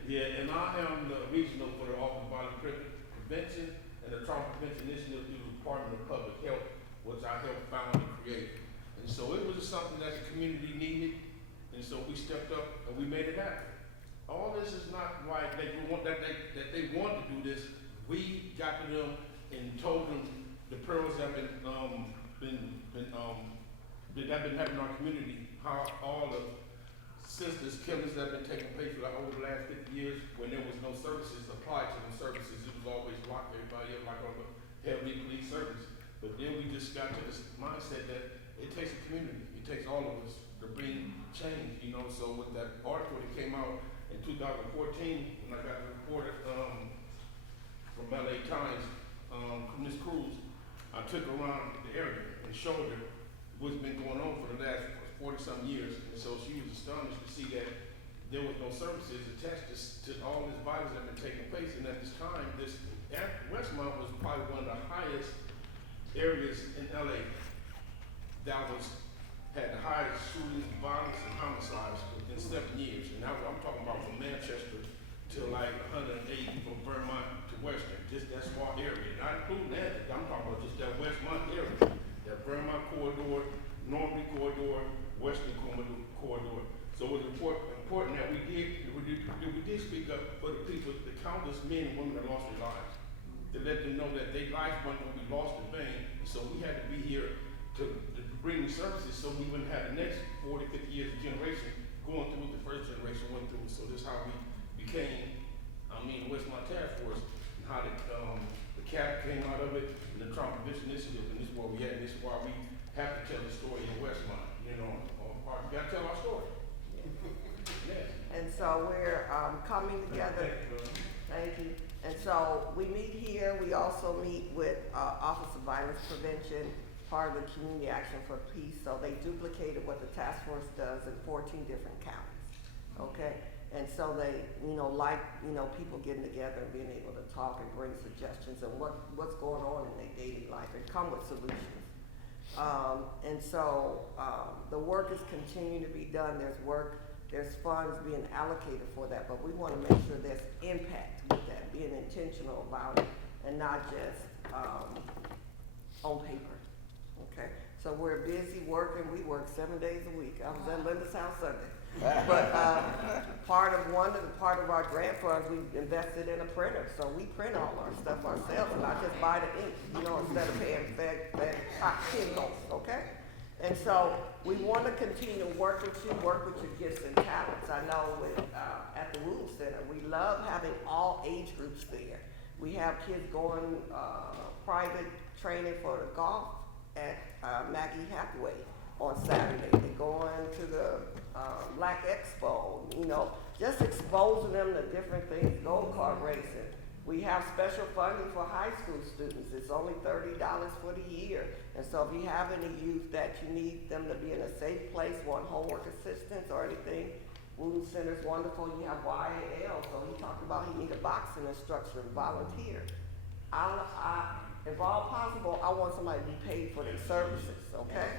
yeah, and I am the regional for the Office of Violence Prevention and the Trauma Prevention Initiative through the Department of Public Health, which I helped found and create. And so it was just something that the community needed, and so we stepped up and we made it happen. All this is not why they want that they want to do this. We got to them and told them the perils that have been happening in our community, how all the senseless killings that have been taking place for over the last 50 years when there was no services applied to them services. It was always locked everybody up like on a heavy police service. But then we just got to this mindset that it takes a community. It takes all of us to bring change, you know. So with that article that came out in 2014, when I got the report from LA Times, from Ms. Cruz, I took her around the area and showed her what's been going on for the last 40-some years. And so she was astonished to see that there was no services attached to all this violence that had been taking place. And at this time, Westmont was probably one of the highest areas in LA that had the highest shootings, violence, and homicides within 7 years. And now I'm talking about from Manchester to like 180 from Vermont to Western, just that small area. Not including that, I'm talking about just that Westmont area, that Vermont corridor, Normandy corridor, Western corridor. So it was important that we did speak up for the people, the countless men and women that lost their lives, to let them know that their lives weren't going to be lost in vain. So we had to be here to bring services so we wouldn't have the next 40, 50 years of generation going through what the first generation went through. So this is how we became, Westmont Task Force, and how the CAP came out of it, and the Trauma Prevention Initiative, and this is where we at, and this is why we have to tell the story in Westmont, you know, we gotta tell our story. Yes. And so we're, coming together. Thank you. And so we meet here, we also meet with, Office of Violence Prevention, part of the Community Action for Peace, so they duplicated what the task force does in 14 different counties, okay? And so they, people getting together and being able to talk and bring suggestions and what's going on in their daily life and come with solutions. The work is continuing to be done, there's funds being allocated for that, but we wanna make sure there's impact with that, being intentional about it and not just, on paper, okay? So we're busy working, we work 7 days a week. I was at Linda's house Sunday. But, part of our grant funds, we invested in a printer, so we print all our stuff ourselves, and not just buy the ink, instead of paying hot chemicals, okay? And so, we wanna continue to work with your gifts and talents. I know at the Wooten Center, we love having all age groups there. We have kids going, private training for the golf at, Maggie Hathaway on Saturday. They're going to the, Black Expo, just exposing them to different things, go-kart racing. We have special funding for high school students. It's only $30 for the year. And so if you have any youth that you need them to be in a safe place, want homework assistance or anything, Wooten Center's wonderful. You have YAL, so he talked about he need a boxing instructor to volunteer. If all possible, I want somebody to be paid for their services, okay?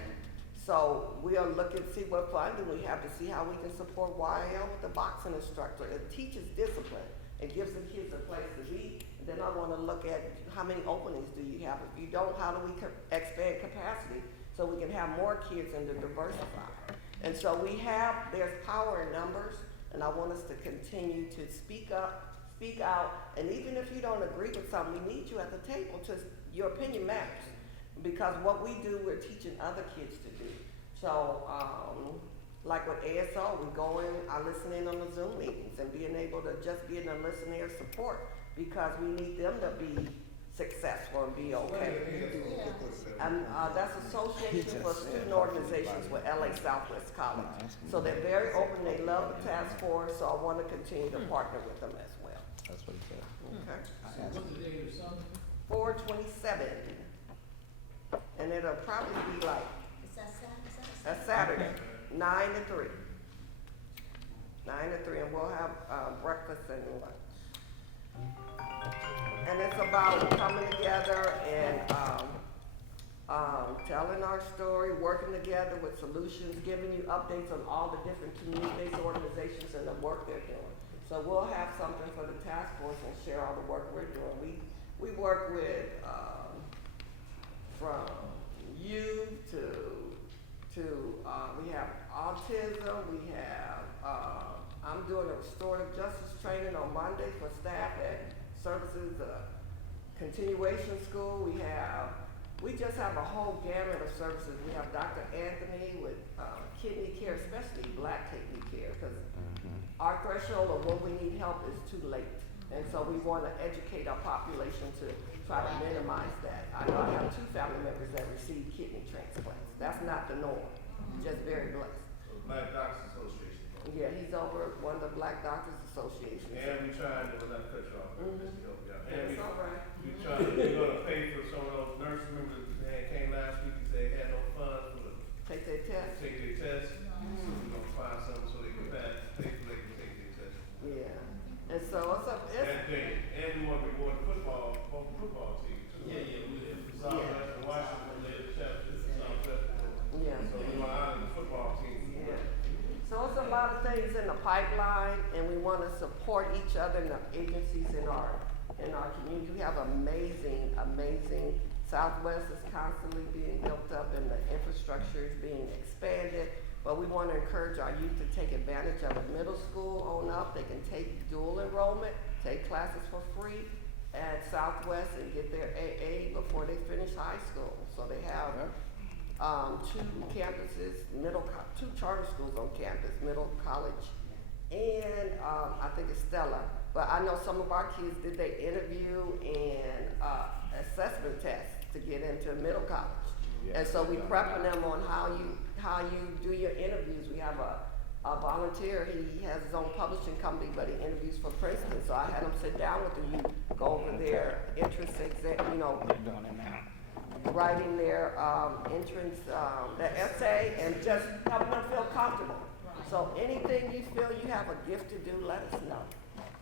So we'll look and see what funding we have to see how we can support YAL with the boxing instructor. It teaches discipline. It gives the kids a place to be. And then I want to look at how many openings do you have. If you don't, how do we expand capacity so we can have more kids and to diversify? And so there's power in numbers, and I want us to continue to speak up, speak out, and even if you don't agree with something, we need you at the table. Your opinion matters. Because what we do, we're teaching other kids to do. So, like with ASO, we go in, I listen in on the Zoom meetings and being able to just be in a listening support because we need them to be successful and be okay. And that's Association for Student Organizations with LA Southwest College. So they're very open, they love the task force, so I want to continue to partner with them as well. That's what he said. Okay. What's the day of something? 4/27. And it'll probably be like a Saturday, 9 to 3. 9 to 3, and we'll have breakfast and lunch. And it's about coming together and telling our story, working together with solutions, giving you updates on all the different community-based organizations and the work they're doing. So we'll have something for the task force and share all the work we're doing. We work with from youth to we have autism, we have, I'm doing a restorative justice training on Monday for staff at services, continuation school. We just have a whole gamut of services. We have Dr. Anthony with kidney care, especially black kidney care, because our threshold of when we need help is too late. And so we want to educate our population to try to minimize that. I know I have 2 family members that receive kidney transplants. That's not the norm, just very blessed. Black Doctors Association. Yeah, he's over one of the Black Doctors Association. And we trying to, not cut you off, just to help you out. And That's all right. we're gonna pay for some of those nurse members that came last week and said they had no funds for Take their test. take their test. So we're gonna find something so they can pay so they can take their test. Yeah. And so And we want to reward the football team too. Southwest and Washington, they're the champions of Southwest. Yeah. So we want to honor the football team. Yeah. So it's a lot of things in the pipeline, and we want to support each other in the agencies in our community. We have amazing Southwest is constantly being built up, and the infrastructure is being expanded. But we want to encourage our youth to take advantage of it. Middle school on up, they can take dual enrollment, take classes for free at Southwest and get their AA before they finish high school. So they have 2 campuses, 2 charter schools on campus, middle college and I think it's Stella. But I know some of our kids did their interview and assessment tests to get into middle college. And so we prepping them on how you do your interviews. We have a volunteer, he has his own publishing company, but he interviews for Princeton. So I had him sit down with the youth, go over their entrance exam, writing their entrance, their essay, and just helping them feel comfortable. So anything you feel you have a gift to do, let us know.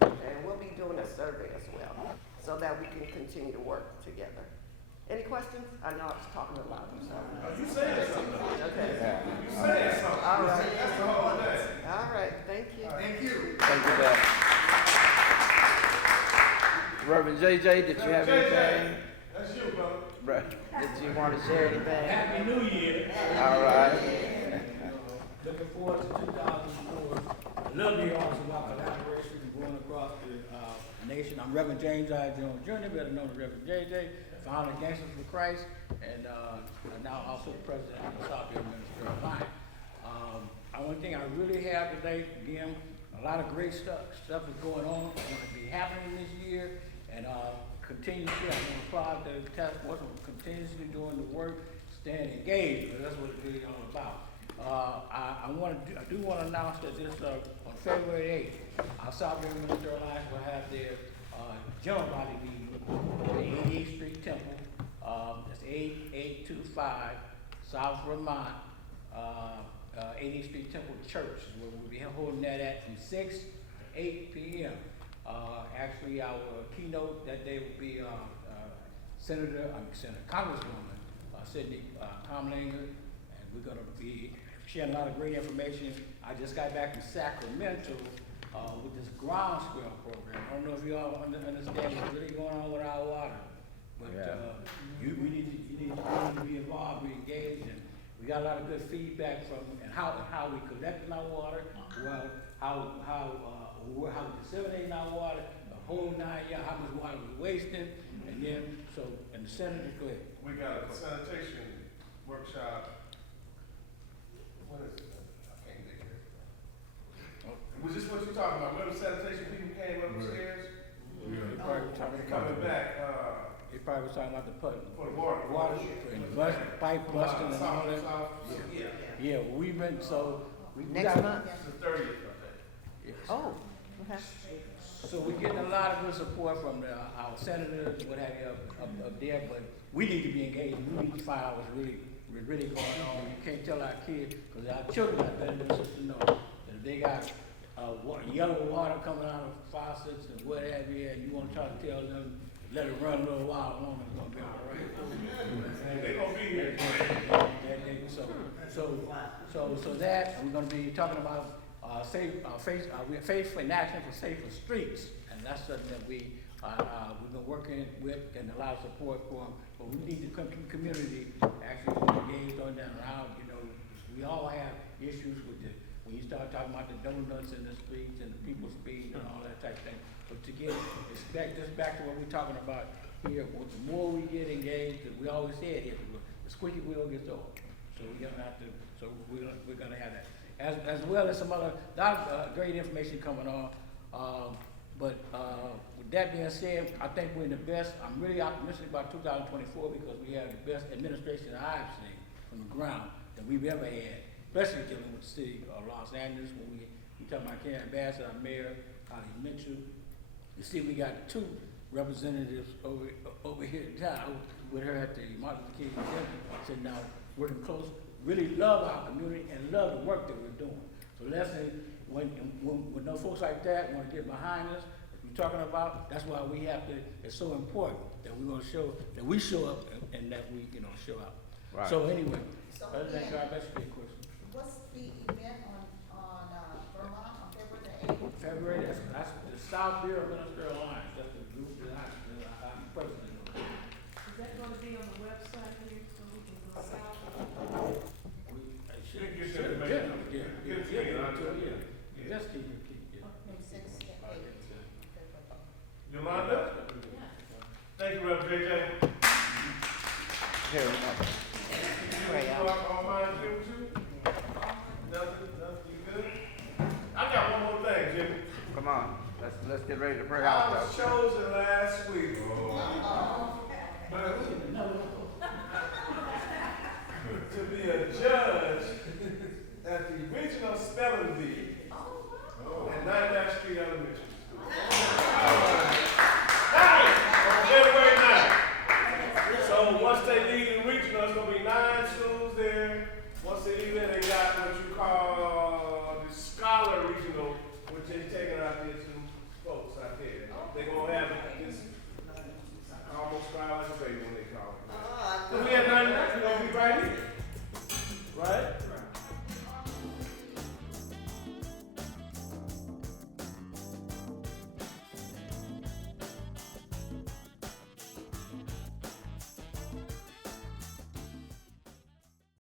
And we'll be doing a survey as well, so that we can continue to work together. Any questions? I know I was talking a lot, I'm sorry. You saying something. Okay. You saying something. All right. That's the whole thing. All right, thank you. Thank you. Thank you, Dad. Reverend JJ, did you have anything? That's you, brother. Did you want to share anything? Happy New Year. All right. Looking forward to 2004. I love the arts about collaboration going across the nation. I'm Reverend James I. Jones Jr., better known as Reverend JJ, founder of Gangsters for Christ, and now also the president of the South Carolina Ministry of Life. The only thing I really have today, again, a lot of great stuff is going on, going to be happening this year, and continuously, I'm going to applaud the task force for continuously doing the work, staying engaged, because that's what it's really all about. I do want to announce that this on February 8th, our South Carolina Ministry of Life will have their general body meeting at 88th Street Temple. That's 8825 South Vermont, 88th Street Temple Church is where we'll be holding that at from 6 to 8 p.m. Actually, our keynote that day will be Congresswoman Sidney Comlinger, and we're going to be sharing a lot of great information. I just got back from Sacramento with this groundswell program. I don't know if you all understand what's really going on with our water, but you need to be involved, be engaged, and we got a lot of good feedback from and how we collecting our water, how we disseminating our water, the whole 9 years, how much water we're wasting, and then and the senator, go ahead. We got a sanitation workshop. What is it? I can't think of it. Was this what you're talking about? Remember sanitation people came upstairs? Coming back, They probably was talking about the put. for the water. And pipe busting and all that. Yeah, we've been, we Next got- month? It's the 30th, I think. Yes. Oh, okay. So we're getting a lot of good support from our senators, what have you, up there, but we need to be engaged. We need to find out what's really going on. You can't tell our kids, because our children out there in the system know that if they got yellow water coming out of faucets and what have you, and you want to try to tell them, let it run a little while longer, it's gonna be all right. They're gonna be here. So that, we're gonna be talking about faith in action for safer streets, and that's something that we've been working with and a lot of support for. But we need the community actually engaged on that. We all have issues with when you start talking about the donuts in the streets and the people speed and all that type of thing. But to get back to what we're talking about here, the more we get engaged, we always say it here, the squeaky wheel gets old. So we're gonna have to. So we're gonna have that. As well as some other lot of great information coming on. But with that being said, I think we're in the best. I'm really optimistic about 2024 because we have the best administration I've seen from the ground that we've ever had, especially dealing with the city of Los Angeles. When we talk about Karen Bassett, our mayor, Holly Mitchell. You see, we got 2 representatives over here in town with her at the Martin Luther King Center, sitting down working close. Really love our community and love the work that we're doing. So Leslie, when no folks like that want to get behind us, we're talking about, that's why we have to, it's so important that we're going to show, that we show up and that we, show up. Right. So anyway, So other than again, that, that's a good question. what's the event on Vermont on February the 8th? February, that's the South Bureau Minister Alliance, that's the group that I'm president of. Is that gonna be on the website here, so we can go south? Yolanda? Thank you, Reverend JJ. Here, remember. Pray out. All mine good with you? Nothing, you good? I got one more thing. get ready to pray I out. was chosen last week to be a judge at the regional spelling bee at 99th Street Elementary School. On January 9th. So once they leave the regional, it's gonna be 9 schools there. Once they leave there, they got